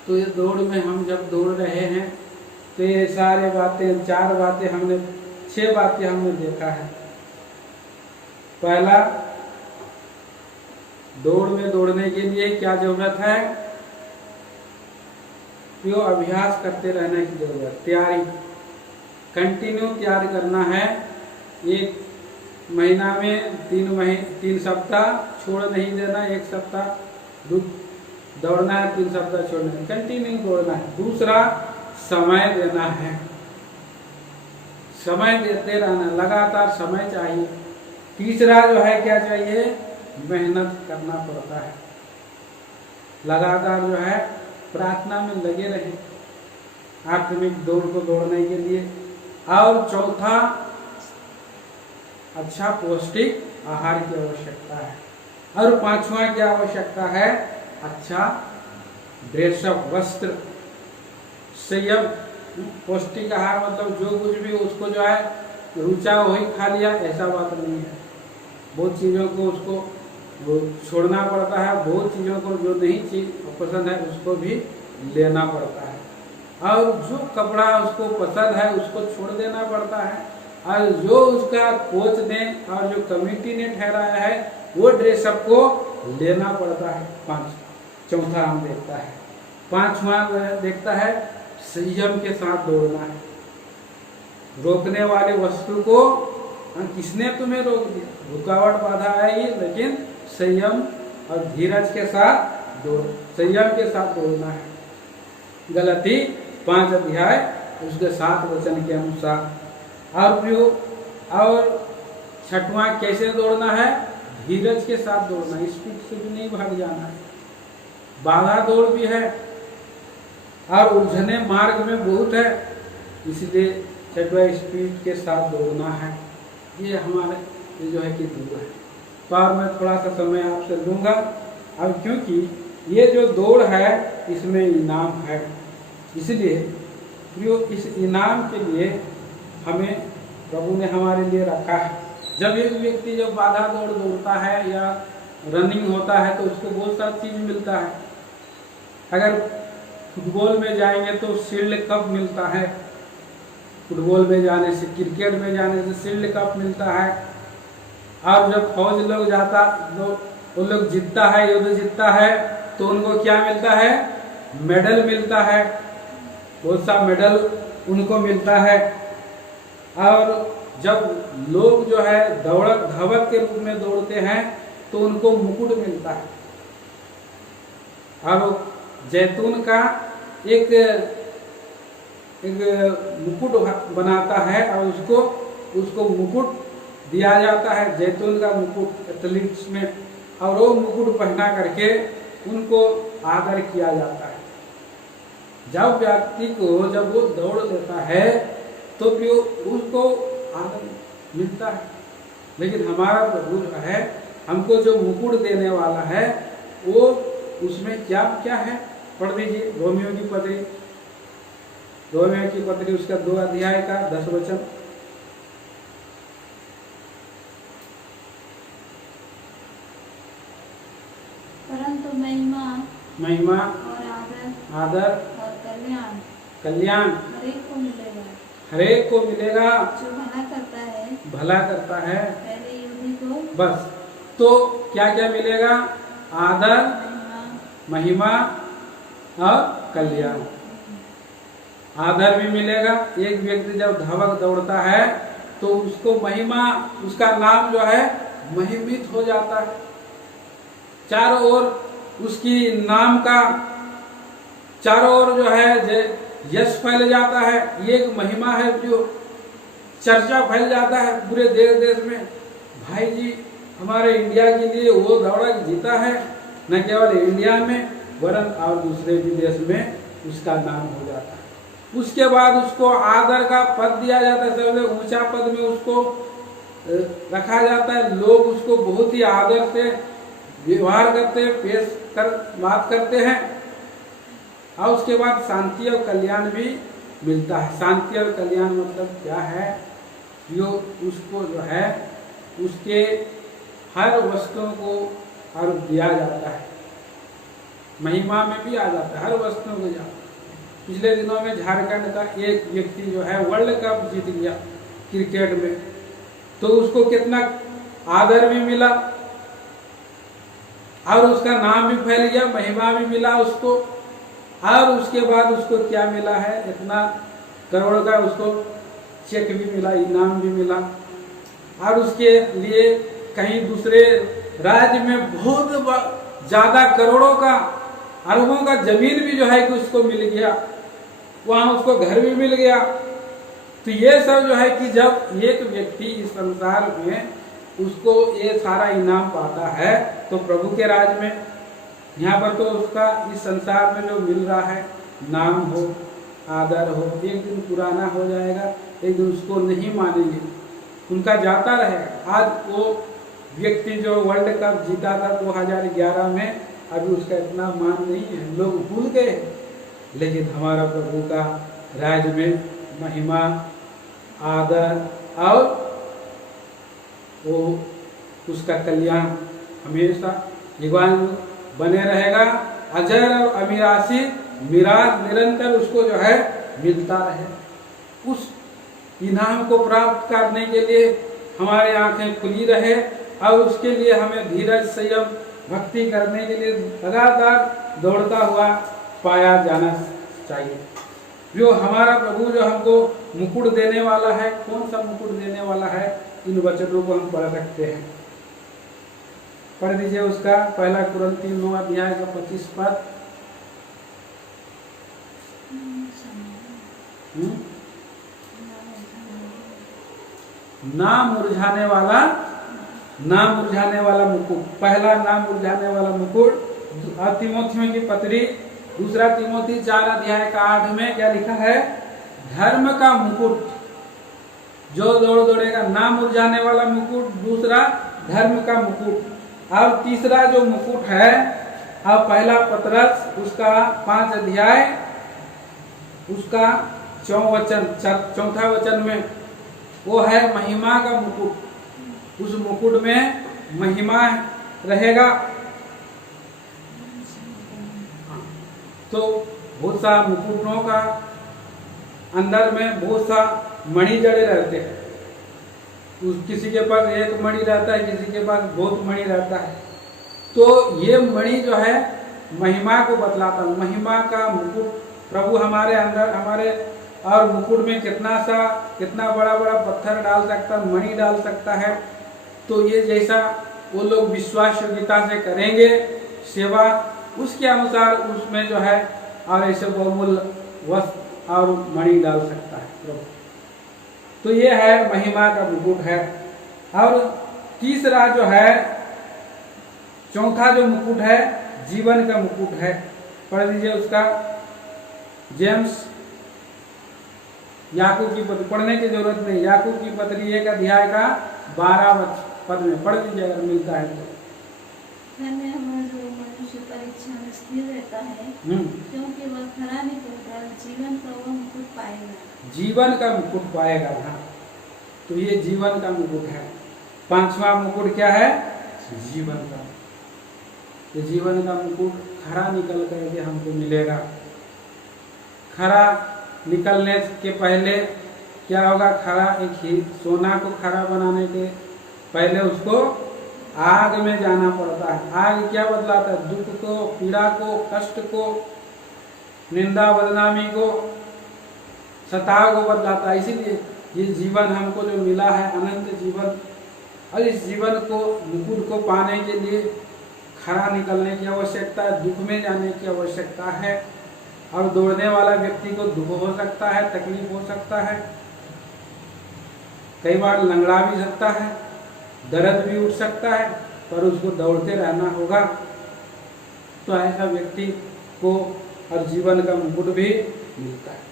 तो ये दौड़ में हम जब दौड़ रहे हैं तो ये सारे बातें, 4 बातें हमने, 6 बातें हमने देखा है। पहला, दौड़ में दौड़ने के लिए क्या जरूरत है? यो अभ्यास करते रहने की जरूरत, तैयारी, कंटिन्यू तैयारी करना है। 1 महीना में 3 सप्ताह छोड़ नहीं देना, 1 सप्ताह रुक दौड़ना है, 3 सप्ताह छोड़ना है, कंटिन्यू दौड़ना है। दूसरा, समय देना है, समय देते रहना, लगातार समय चाहिए। तीसरा जो है क्या चाहिए? मेहनत करना पड़ता है, लगातार जो है प्रार्थना में लगे रहे आत्मिक दौड़ को दौड़ने के लिए। और चौथा, अच्छा पौष्टिक आहार की आवश्यकता है। और 5वां क्या आवश्यकता है? अच्छा ड्रेसअप, वस्त्र, संयम। पौष्टिक आहार मतलब जो कुछ भी उसको जो है रुचा वही खा लिया, ऐसा बात नहीं है। बहुत चीज़ों को उसको छोड़ना पड़ता है, बहुत चीज़ों को जो नहीं चीज पसंद है उसको भी लेना पड़ता है। और जो कपड़ा उसको पसंद है उसको छोड़ देना पड़ता है। और जो उसका कोच ने और जो कमेटी ने ठहराया है वो ड्रेसअप को लेना पड़ता है। चौथा हम देखता है। 5वां देखता है संयम के साथ दौड़ना है। रोकने वाले वस्तु को किसने तुम्हें रोक दिया? रुकावट बाधा आएगी, लेकिन संयम और धीरज के साथ संयम के साथ दौड़ना है। गलती 5 अध्याय उसके 7 वचन के अनुसार। और 6वां कैसे दौड़ना है? धीरज के साथ दौड़ना, स्पीड से भी नहीं भाग जाना है। बाधा दौड़ भी है और उलझने मार्ग में बहुत है, इसलिए 6वां स्पीड के साथ दौड़ना है। ये हमारे ये जो है कि दौड़ है। तो अब मैं थोड़ा सा समय आपसे लूँगा, अब क्योंकि ये जो दौड़ है इसमें इनाम है, इसलिए जो इस इनाम के लिए हमें प्रभु ने हमारे लिए रखा है। जब एक व्यक्ति जब बाधा दौड़ दौड़ता है या रनिंग होता है तो उसको बहुत सारी चीज़ मिलता है। अगर फुटबॉल में जाएंगे तो शील्ड कप मिलता है, फुटबॉल में जाने से, क्रिकेट में जाने से शील्ड कप मिलता है। और जब फौज लोग जाता वो लोग जीतता है, युद्ध जीतता है तो उनको क्या मिलता है? मेडल मिलता है, बहुत सा मेडल उनको मिलता है। और जब लोग जो है धावक के रूप में दौड़ते हैं तो उनको मुकुट मिलता है। और जैतून का एक मुकुट बनाता है और उसको मुकुट दिया जाता है, जैतून का मुकुट एथलीट्स में, और वो मुकुट पहना करके उनको आदर किया जाता है। जब व्यक्ति को जब वो दौड़ लेता है तो भी उसको आदर मिलता है। लेकिन हमारा प्रभु जो है हमको जो मुकुट देने वाला है वो उसमें क्या क्या है, पढ़ दीजिए रोमियो की पत्री उसका 2 अध्याय का 10 वचन। परंतु महिमा और आदर और कल्याण हरेक को मिलेगा जो भला करता है पहले यूदी को। बस तो क्या क्या मिलेगा, आदर, महिमा और कल्याण। आदर भी मिलेगा, एक व्यक्ति जब धावक दौड़ता है तो उसको महिमा, उसका नाम जो है महिमित हो जाता है, चारों ओर उसकी नाम का चारों ओर जो है यश फैल जाता है। ये एक महिमा है जो चर्चा फैल जाता है पूरे देश देश में। भाई जी हमारे इंडिया के लिए वो दौड़ा जीता है, न केवल इंडिया में वरन और दूसरे भी देश में उसका नाम हो जाता है। उसके बाद उसको आदर का पद दिया जाता है, सबसे ऊंचा पद में उसको रखा जाता है। लोग उसको बहुत ही आदर से व्यवहार करते हैं, पेश कर बात करते हैं। और उसके बाद शांति और कल्याण भी मिलता है। शांति और कल्याण मतलब क्या है, जो उसको जो है उसके हर वस्तुओं को और दिया जाता है, महिमा में भी आ जाता है, हर वस्तुओं को जाता है। पिछले दिनों में झारखंड का एक व्यक्ति जो है वर्ल्ड कप जीत गया क्रिकेट में, तो उसको कितना आदर भी मिला और उसका नाम भी फैल गया, महिमा भी मिला उसको। और उसके बाद उसको क्या मिला है, इतना करोड़ का उसको चेक भी मिला, इनाम भी मिला। और उसके लिए कहीं दूसरे राज्य में बहुत ज्यादा करोड़ों का अरबों का जमीन भी जो है कि उसको मिल गया, वहां उसको घर भी मिल गया। तो ये सब जो है कि जब एक व्यक्ति इस संसार में उसको ये सारा इनाम पाता है तो प्रभु के राज में, यहाँ पर तो उसका इस संसार में जो मिल रहा है नाम हो, आदर हो, एक दिन पुराना हो जाएगा, एक दिन उसको नहीं मानेंगे, उनका जाता रहेगा। आज वो व्यक्ति जो वर्ल्ड कप जीता था 2011 में, अभी उसका इतना मान नहीं है, लोग भूल गए। लेकिन हमारा प्रभु का राज में महिमा, आदर और वो उसका कल्याण हमेशा जीवन बने रहेगा। अजर और अविनाशी मिराज निरंतर उसको जो है मिलता रहे। उस इनाम को प्राप्त करने के लिए हमारे आंखें खुली रहे और उसके लिए हमें धीरज, संयम, भक्ति करने के लिए लगातार दौड़ता हुआ पाया जाना चाहिए। जो हमारा प्रभु जो हमको मुकुट देने वाला है, कौन सा मुकुट देने वाला है, इन वचनों को हम पढ़ सकते हैं। पढ़ दीजिए उसका 1 कुरिन्थी 9 अध्याय का 25 पद। ना मुरझाने वाला मुकुट, पहला ना मुरझाने वाला मुकुट। तीमोथियों की पत्री 2 तीमोथी 4 अध्याय का 8 में क्या लिखा है, धर्म का मुकुट जो दौड़ेगा, ना मुरझाने वाला मुकुट, दूसरा धर्म का मुकुट, और तीसरा जो मुकुट है अब 1 पतरस उसका 5 अध्याय उसका 4 वचन में वो है महिमा का मुकुट। उस मुकुट में महिमा रहेगा। तो बहुत सा मुकुटों का अंदर में बहुत सा मणि जड़े रहते हैं। किसी के पास एक मणि रहता है, किसी के पास बहुत मणि रहता है। तो ये मणि जो है महिमा को बतलाता है। महिमा का मुकुट प्रभु हमारे अंदर, हमारे और मुकुट में कितना बड़ा बड़ा पत्थर डाल सकता है, मणि डाल सकता है। तो ये जैसा वो लोग विश्वास योग्यता से करेंगे सेवा, उसके अनुसार उसमें जो है और ऐसे बहुमूल्य वस्त्र और मणि डाल सकता है प्रभु। तो ये है महिमा का मुकुट है। और तीसरा जो है, चौथा जो मुकुट है जीवन का मुकुट है। पढ़ लीजिए उसका, जेम्स याकूब की पत्री, पढ़ने की जरूरत नहीं, याकूब की पत्री 1 अध्याय का 12 पद में पढ़ लीजिए अगर मिलता है तो। धन्य है जो मनुष्य परीक्षा में स्थिर रहता है, क्योंकि वह खरा निकलकर जीवन का वह मुकुट पाएगा। जीवन का मुकुट पाएगा। हाँ, तो ये जीवन का मुकुट है। 5वां मुकुट क्या है? जीवन का। ये जीवन का मुकुट खरा निकल करके हमको मिलेगा। खरा निकलने के पहले क्या होगा? खरा एक ही सोना को खरा बनाने के पहले उसको आग में जाना पड़ता है। आग क्या बदलाता है? दुख को, पीड़ा को, कष्ट को, निंदा बदनामी को, सताव को बदलाता है। इसीलिए ये जीवन हमको जो मिला है अनंत जीवन, और इस जीवन को, मुकुट को पाने के लिए खरा निकलने की आवश्यकता है, दुख में जाने की आवश्यकता है। और दौड़ने वाला व्यक्ति को दुख हो सकता है, तकलीफ हो सकता है, कई बार लंगड़ा भी सकता है, दर्द भी उठ सकता है, पर उसको दौड़ते रहना होगा। तो ऐसा व्यक्ति को और जीवन का मुकुट भी मिलता है।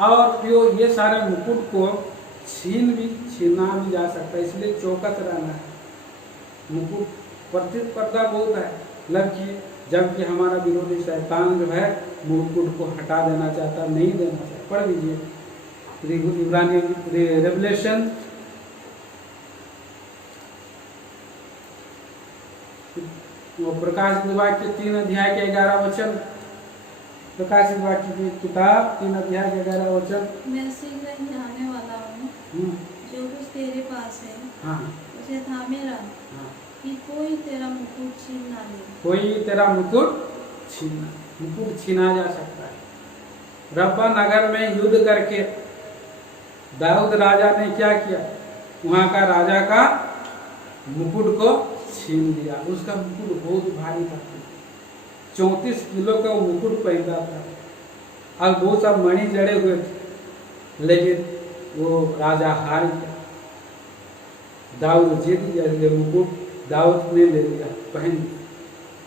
और ये सारे मुकुट को छीना भी जा सकता है, इसलिए चौकस रहना है। मुकुट प्रतिस्पर्धा बहुत है, जबकि हमारा विरोधी शैतान जो है मुकुट को हटा देना चाहता, नहीं देना चाहता। पढ़ लीजिए इब्रानी रेवलेशन वो प्रकाशित वाक्य के 3 अध्याय के 11 वचन। प्रकाशित वाक्य की किताब 3 अध्याय के 11 वचन। मैं शीघ्र ही आने वाला हूँ, जो कुछ तेरे पास है हाँ, उसे थामे रह, हाँ, कि कोई तेरा मुकुट छीन ना ले। कोई तेरा मुकुट छीना जा सकता है। रब्बा नगर में युद्ध करके दाऊद राजा ने क्या किया? वहां का राजा का मुकुट को छीन लिया। उसका मुकुट बहुत भारी था, 34 किलो का वो मुकुट पहनता था और बहुत सब मणि जड़े हुए थे, लेकिन वो राजा हार गया। दाऊद जीत गया, इसलिए मुकुट दाऊद ने ले लिया, पहन लिया।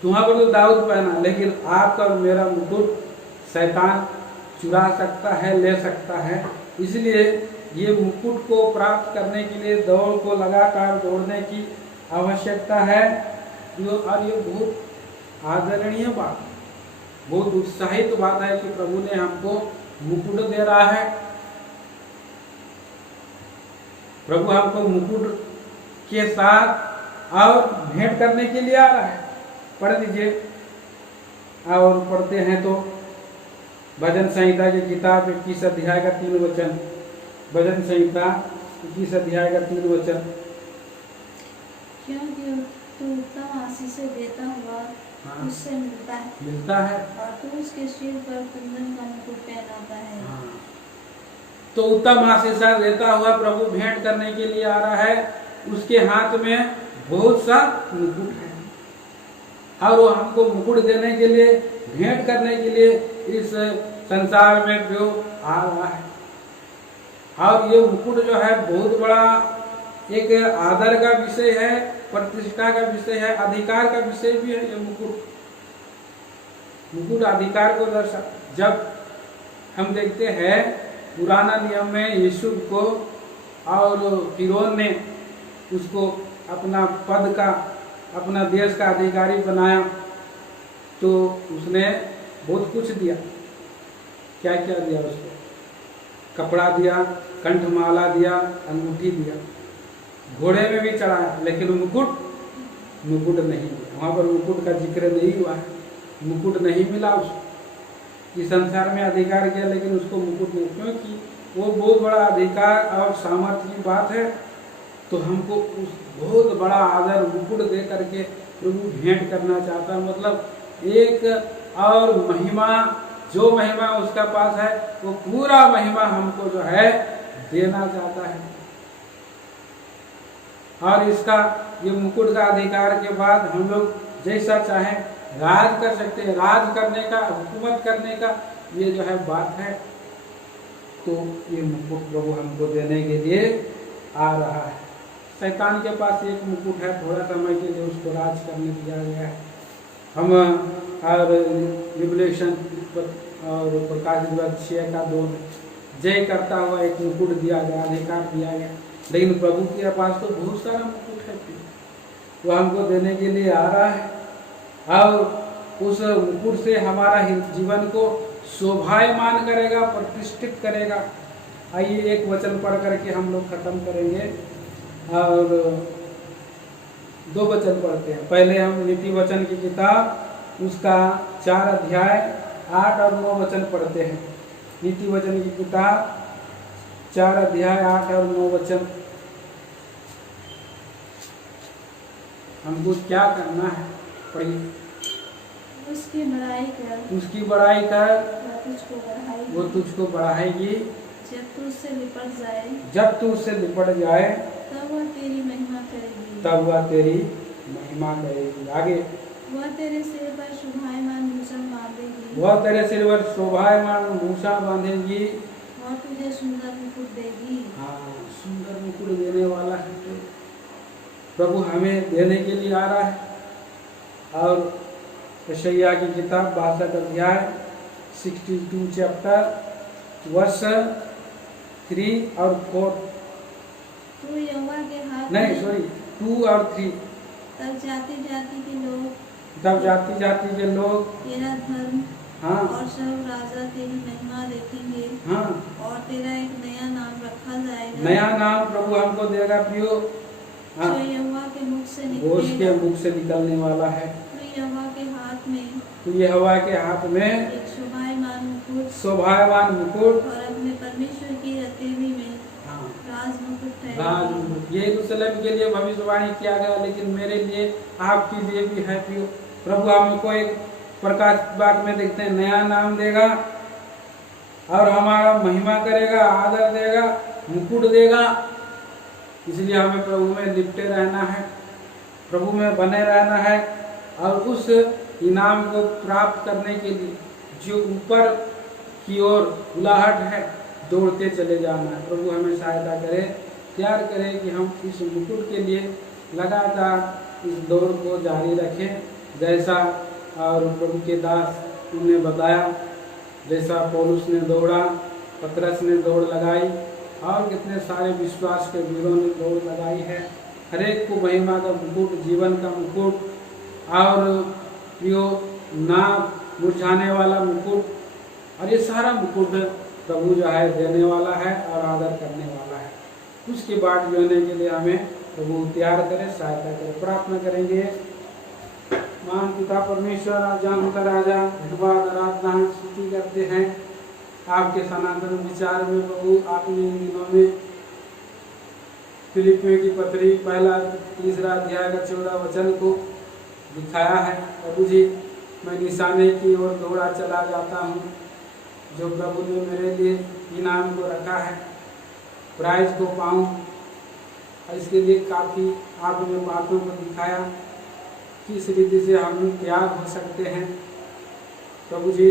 तुम्हारा पर तो दाऊद पहना, लेकिन आपका और मेरा मुकुट शैतान चुरा सकता है, ले सकता है। इसलिए ये मुकुट को प्राप्त करने के लिए दौड़ को लगातार दौड़ने की आवश्यकता है। और ये बहुत आदरणीय बात, बहुत उत्साहित बात है कि प्रभु ने हमको मुकुट दे रहा है। प्रभु हमको मुकुट के साथ और भेंट करने के लिए आ रहा है। पढ़ लीजिए और पढ़ते हैं तो भजन संहिता की किताब 21 अध्याय का 3 वचन। भजन संहिता 21 अध्याय का 3 वचन। क्योंकि तू उत्तम आशीष से देता हुआ उससे मिलता है और तू उसके सिर पर कुंदन का मुकुट पहनाता है। तो उत्तम आशीष देता हुआ प्रभु भेंट करने के लिए आ रहा है। उसके हाथ में बहुत सा मुकुट है और वो हमको मुकुट देने के लिए, भेंट करने के लिए इस संसार में जो आ रहा है। और ये मुकुट जो है बहुत बड़ा एक आदर का विषय है, प्रतिष्ठा का विषय है, अधिकार का विषय भी है। ये मुकुट अधिकार को दर्शा। जब हम देखते हैं पुराना नियम में यीशु को और फिरौन ने उसको अपना पद का, अपना देश का अधिकारी बनाया, तो उसने बहुत कुछ दिया। क्या क्या दिया उसको? कपड़ा दिया, कंठमाला दिया, अंगूठी दिया, घोड़े में भी चढ़ाया, लेकिन मुकुट नहीं दिया। वहाँ पर मुकुट का जिक्र नहीं हुआ है, मुकुट नहीं मिला उसको। इस संसार में अधिकार किया लेकिन उसको मुकुट नहीं, क्योंकि वो बहुत बड़ा अधिकार और सामर्थ्य की बात है। तो हमको उस बहुत बड़ा आदर मुकुट दे करके प्रभु भेंट करना चाहता है। मतलब एक और महिमा, जो महिमा उसका पास है वो पूरा महिमा हमको जो है देना चाहता है। और इसका ये मुकुट का अधिकार के बाद हम लोग जैसा चाहें राज कर सकते हैं। राज करने का, हुकूमत करने का ये जो है बात है। तो ये मुकुट प्रभु हमको देने के लिए आ रहा है। शैतान के पास एक मुकुट है, थोड़ा समय के लिए उसको राज करने दिया गया है। हम और रिवलेशन और प्रकाश दिवस 6 का 2 जय करता हुआ एक मुकुट दिया गया, अधिकार दिया गया। लेकिन प्रभु के पास तो बहुत सारा मुकुट है, वो हमको देने के लिए आ रहा है और उस मुकुट से हमारा जीवन को शोभायमान करेगा, प्रतिष्ठित करेगा। आइए एक वचन पढ़ करके हम लोग खत्म करेंगे और 2 वचन पढ़ते हैं। पहले हम नीति वचन की किताब उसका 4 अध्याय 8 और 9 वचन पढ़ते हैं। नीति वचन की किताब 4 अध्याय 8 और 9 वचन। हमको क्या करना है, पढ़िए। उसकी बड़ाई कर, उसकी बड़ाई कर, वो तुझको बढ़ाएगी। जब तू उससे लिपट जाए, जब तू उससे लिपट जाए, तब वह तेरी महिमा करेगी। तब वह तेरी महिमा करेगी। आगे, वह तेरे सिर पर शोभायमान भूषण बांधेगी। वह तेरे सिर पर शोभायमान भूषण बांधेगी। वह तुझे सुंदर मुकुट देगी। हाँ, सुंदर मुकुट देने वाला है तो प्रभु हमें देने के लिए आ रहा है। और यशायाह की किताब 62 अध्याय 62 चैप्टर वर्ष 3 और 4। तू यहोवा के हाथ नहीं में, सॉरी 2 और 3। तब जाति जाति के लोग, तब जाति जाति के लोग तेरा धर्म हाँ और सब राजा तेरी महिमा देखेंगे। हाँ और तेरा एक नया नाम रखा जाएगा, नया नाम प्रभु हमको देगा प्रियो। हाँ, जो यहोवा के मुख से वो उसके निकलेगा। मुख से निकलने वाला है। तो यहोवा के हाथ में तो ये हवा के हाथ में एक शोभायमान मुकुट शोभायमान मुकुट और अपने परमेश्वर की हथेली में हाँ राज मुकुट है। राज मुकुट। ये यरूशलेम के लिए भविष्यवाणी किया गया, लेकिन मेरे लिए आपके लिए भी है प्रियो। प्रभु हमको एक प्रकाश बाग में देखते हैं नया नाम देगा और हमारा महिमा करेगा, आदर देगा, मुकुट देगा। इसलिए हमें प्रभु में लिपटे रहना है, प्रभु में बने रहना है और उस इनाम को प्राप्त करने के लिए जो ऊपर की ओर बुलाहट है दौड़ते चले जाना है। प्रभु हमें सहायता करे, तैयार करे कि हम इस मुकुट के लिए लगातार इस दौड़ को जारी रखें। जैसा और प्रभु के दास उन्होंने बताया, जैसा पौलुस ने दौड़ा, पतरस ने दौड़ लगाई और कितने सारे विश्वास के वीरों ने दौड़ लगाई है। हर एक को महिमा का मुकुट, जीवन का मुकुट और यो ना मुरझाने वाला मुकुट और ये सारा मुकुट प्रभु जो है देने वाला है और आदर करने वाला है। उसके बाद लेने के लिए हमें प्रभु तैयार करे, सहायता करे। प्रार्थना करेंगे। महान पिता परमेश्वर, जान का राजा, धन्यवाद आराधना स्तुति करते हैं आपके सनातन विचार में। प्रभु आपने इन दिनों में फिलिपियों की पत्री 1 अध्याय का 14 वचन को दिखाया है। प्रभु जी, मैं निशाने की ओर दौड़ा चला जाता हूँ जो प्रभु ने मेरे लिए इनाम को रखा है, प्राइज को पाऊँ। और इसके लिए काफ़ी आपने बातों को दिखाया कि इस रीति से हम तैयार हो सकते हैं। प्रभु जी,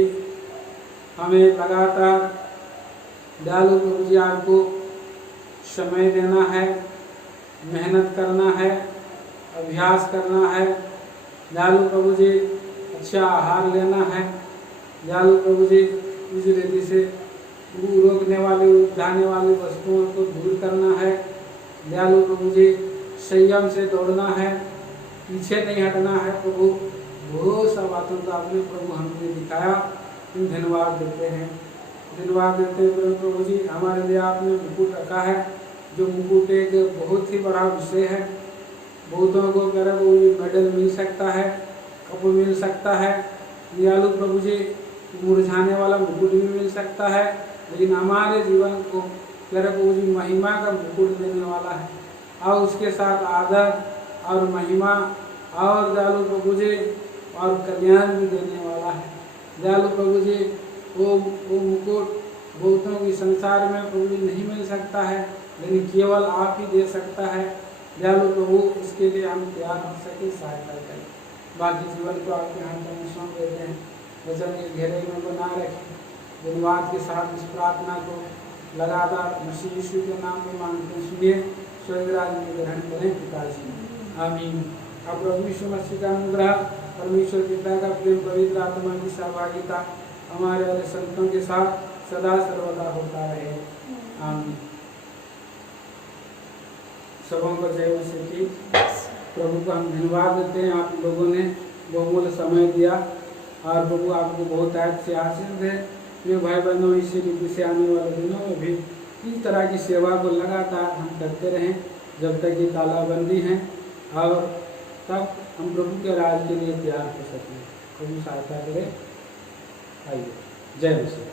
हमें लगातार दयालु प्रभु जी आपको समय देना है, मेहनत करना है, अभ्यास करना है। दयालु प्रभु जी, अच्छा आहार लेना है। दयालु प्रभु जी, इस रीति से रोकने वाले, उठाने वाली वस्तुओं को दूर करना है। दयालु प्रभु जी, संयम से दौड़ना है, पीछे नहीं हटना है। प्रभु बहुत सा बातों का आपने प्रभु हमें दिखाया, धन्यवाद देते हैं, धन्यवाद देते हैं। प्रभु जी, हमारे लिए आपने मुकुट रखा है, जो मुकुट एक बहुत ही बड़ा विषय है। बहुतों को अगर वो मेडल मिल सकता है, कप मिल सकता है, दयालु प्रभु जी मुरझाने वाला मुकुट भी मिल सकता है, लेकिन हमारे जीवन को प्रभु जी महिमा का मुकुट देने वाला है और उसके साथ आदर और महिमा और दयालु प्रभु जी और कल्याण भी देने वाला है। दयालु प्रभु जी, वो मुकुट बहुतों की संसार में प्रभु जी नहीं मिल सकता है, लेकिन केवल आप ही दे सकता है। दयालु प्रभु इसके लिए हम तैयार हो सके, सहायता करें। बाकी जीवन को आपके हाथ में सौंप देते हैं, वचन के घेरे में बना रखें। धन्यवाद के साथ इस प्रार्थना को लगातार मसीह यीशु के नाम में मांगते हैं, सुनिए, स्वर्ग राज्य में ग्रहण करें पिताजी, आमीन। अब प्रभु यीशु मसीह का अनुग्रह, परमेश्वर पिता का प्रेम, पवित्र आत्मा की सहभागिता हमारे वाले संतों के साथ सदा सर्वदा होता रहे, आमीन। सबों को जय मसीह की। प्रभु को हम धन्यवाद देते हैं, आप लोगों ने बहुमूल्य समय दिया और प्रभु आपको बहुत आयत से आशीष दे। प्रिय भाई बहनों, इसी रीति से आने वाले दिनों में भी इस तरह की सेवा को लगातार हम करते रहें जब तक ये तालाबंदी है, और तब हम प्रभु के राज के लिए तैयार हो सकें। प्रभु सहायता करे। आइए, जय मसीह।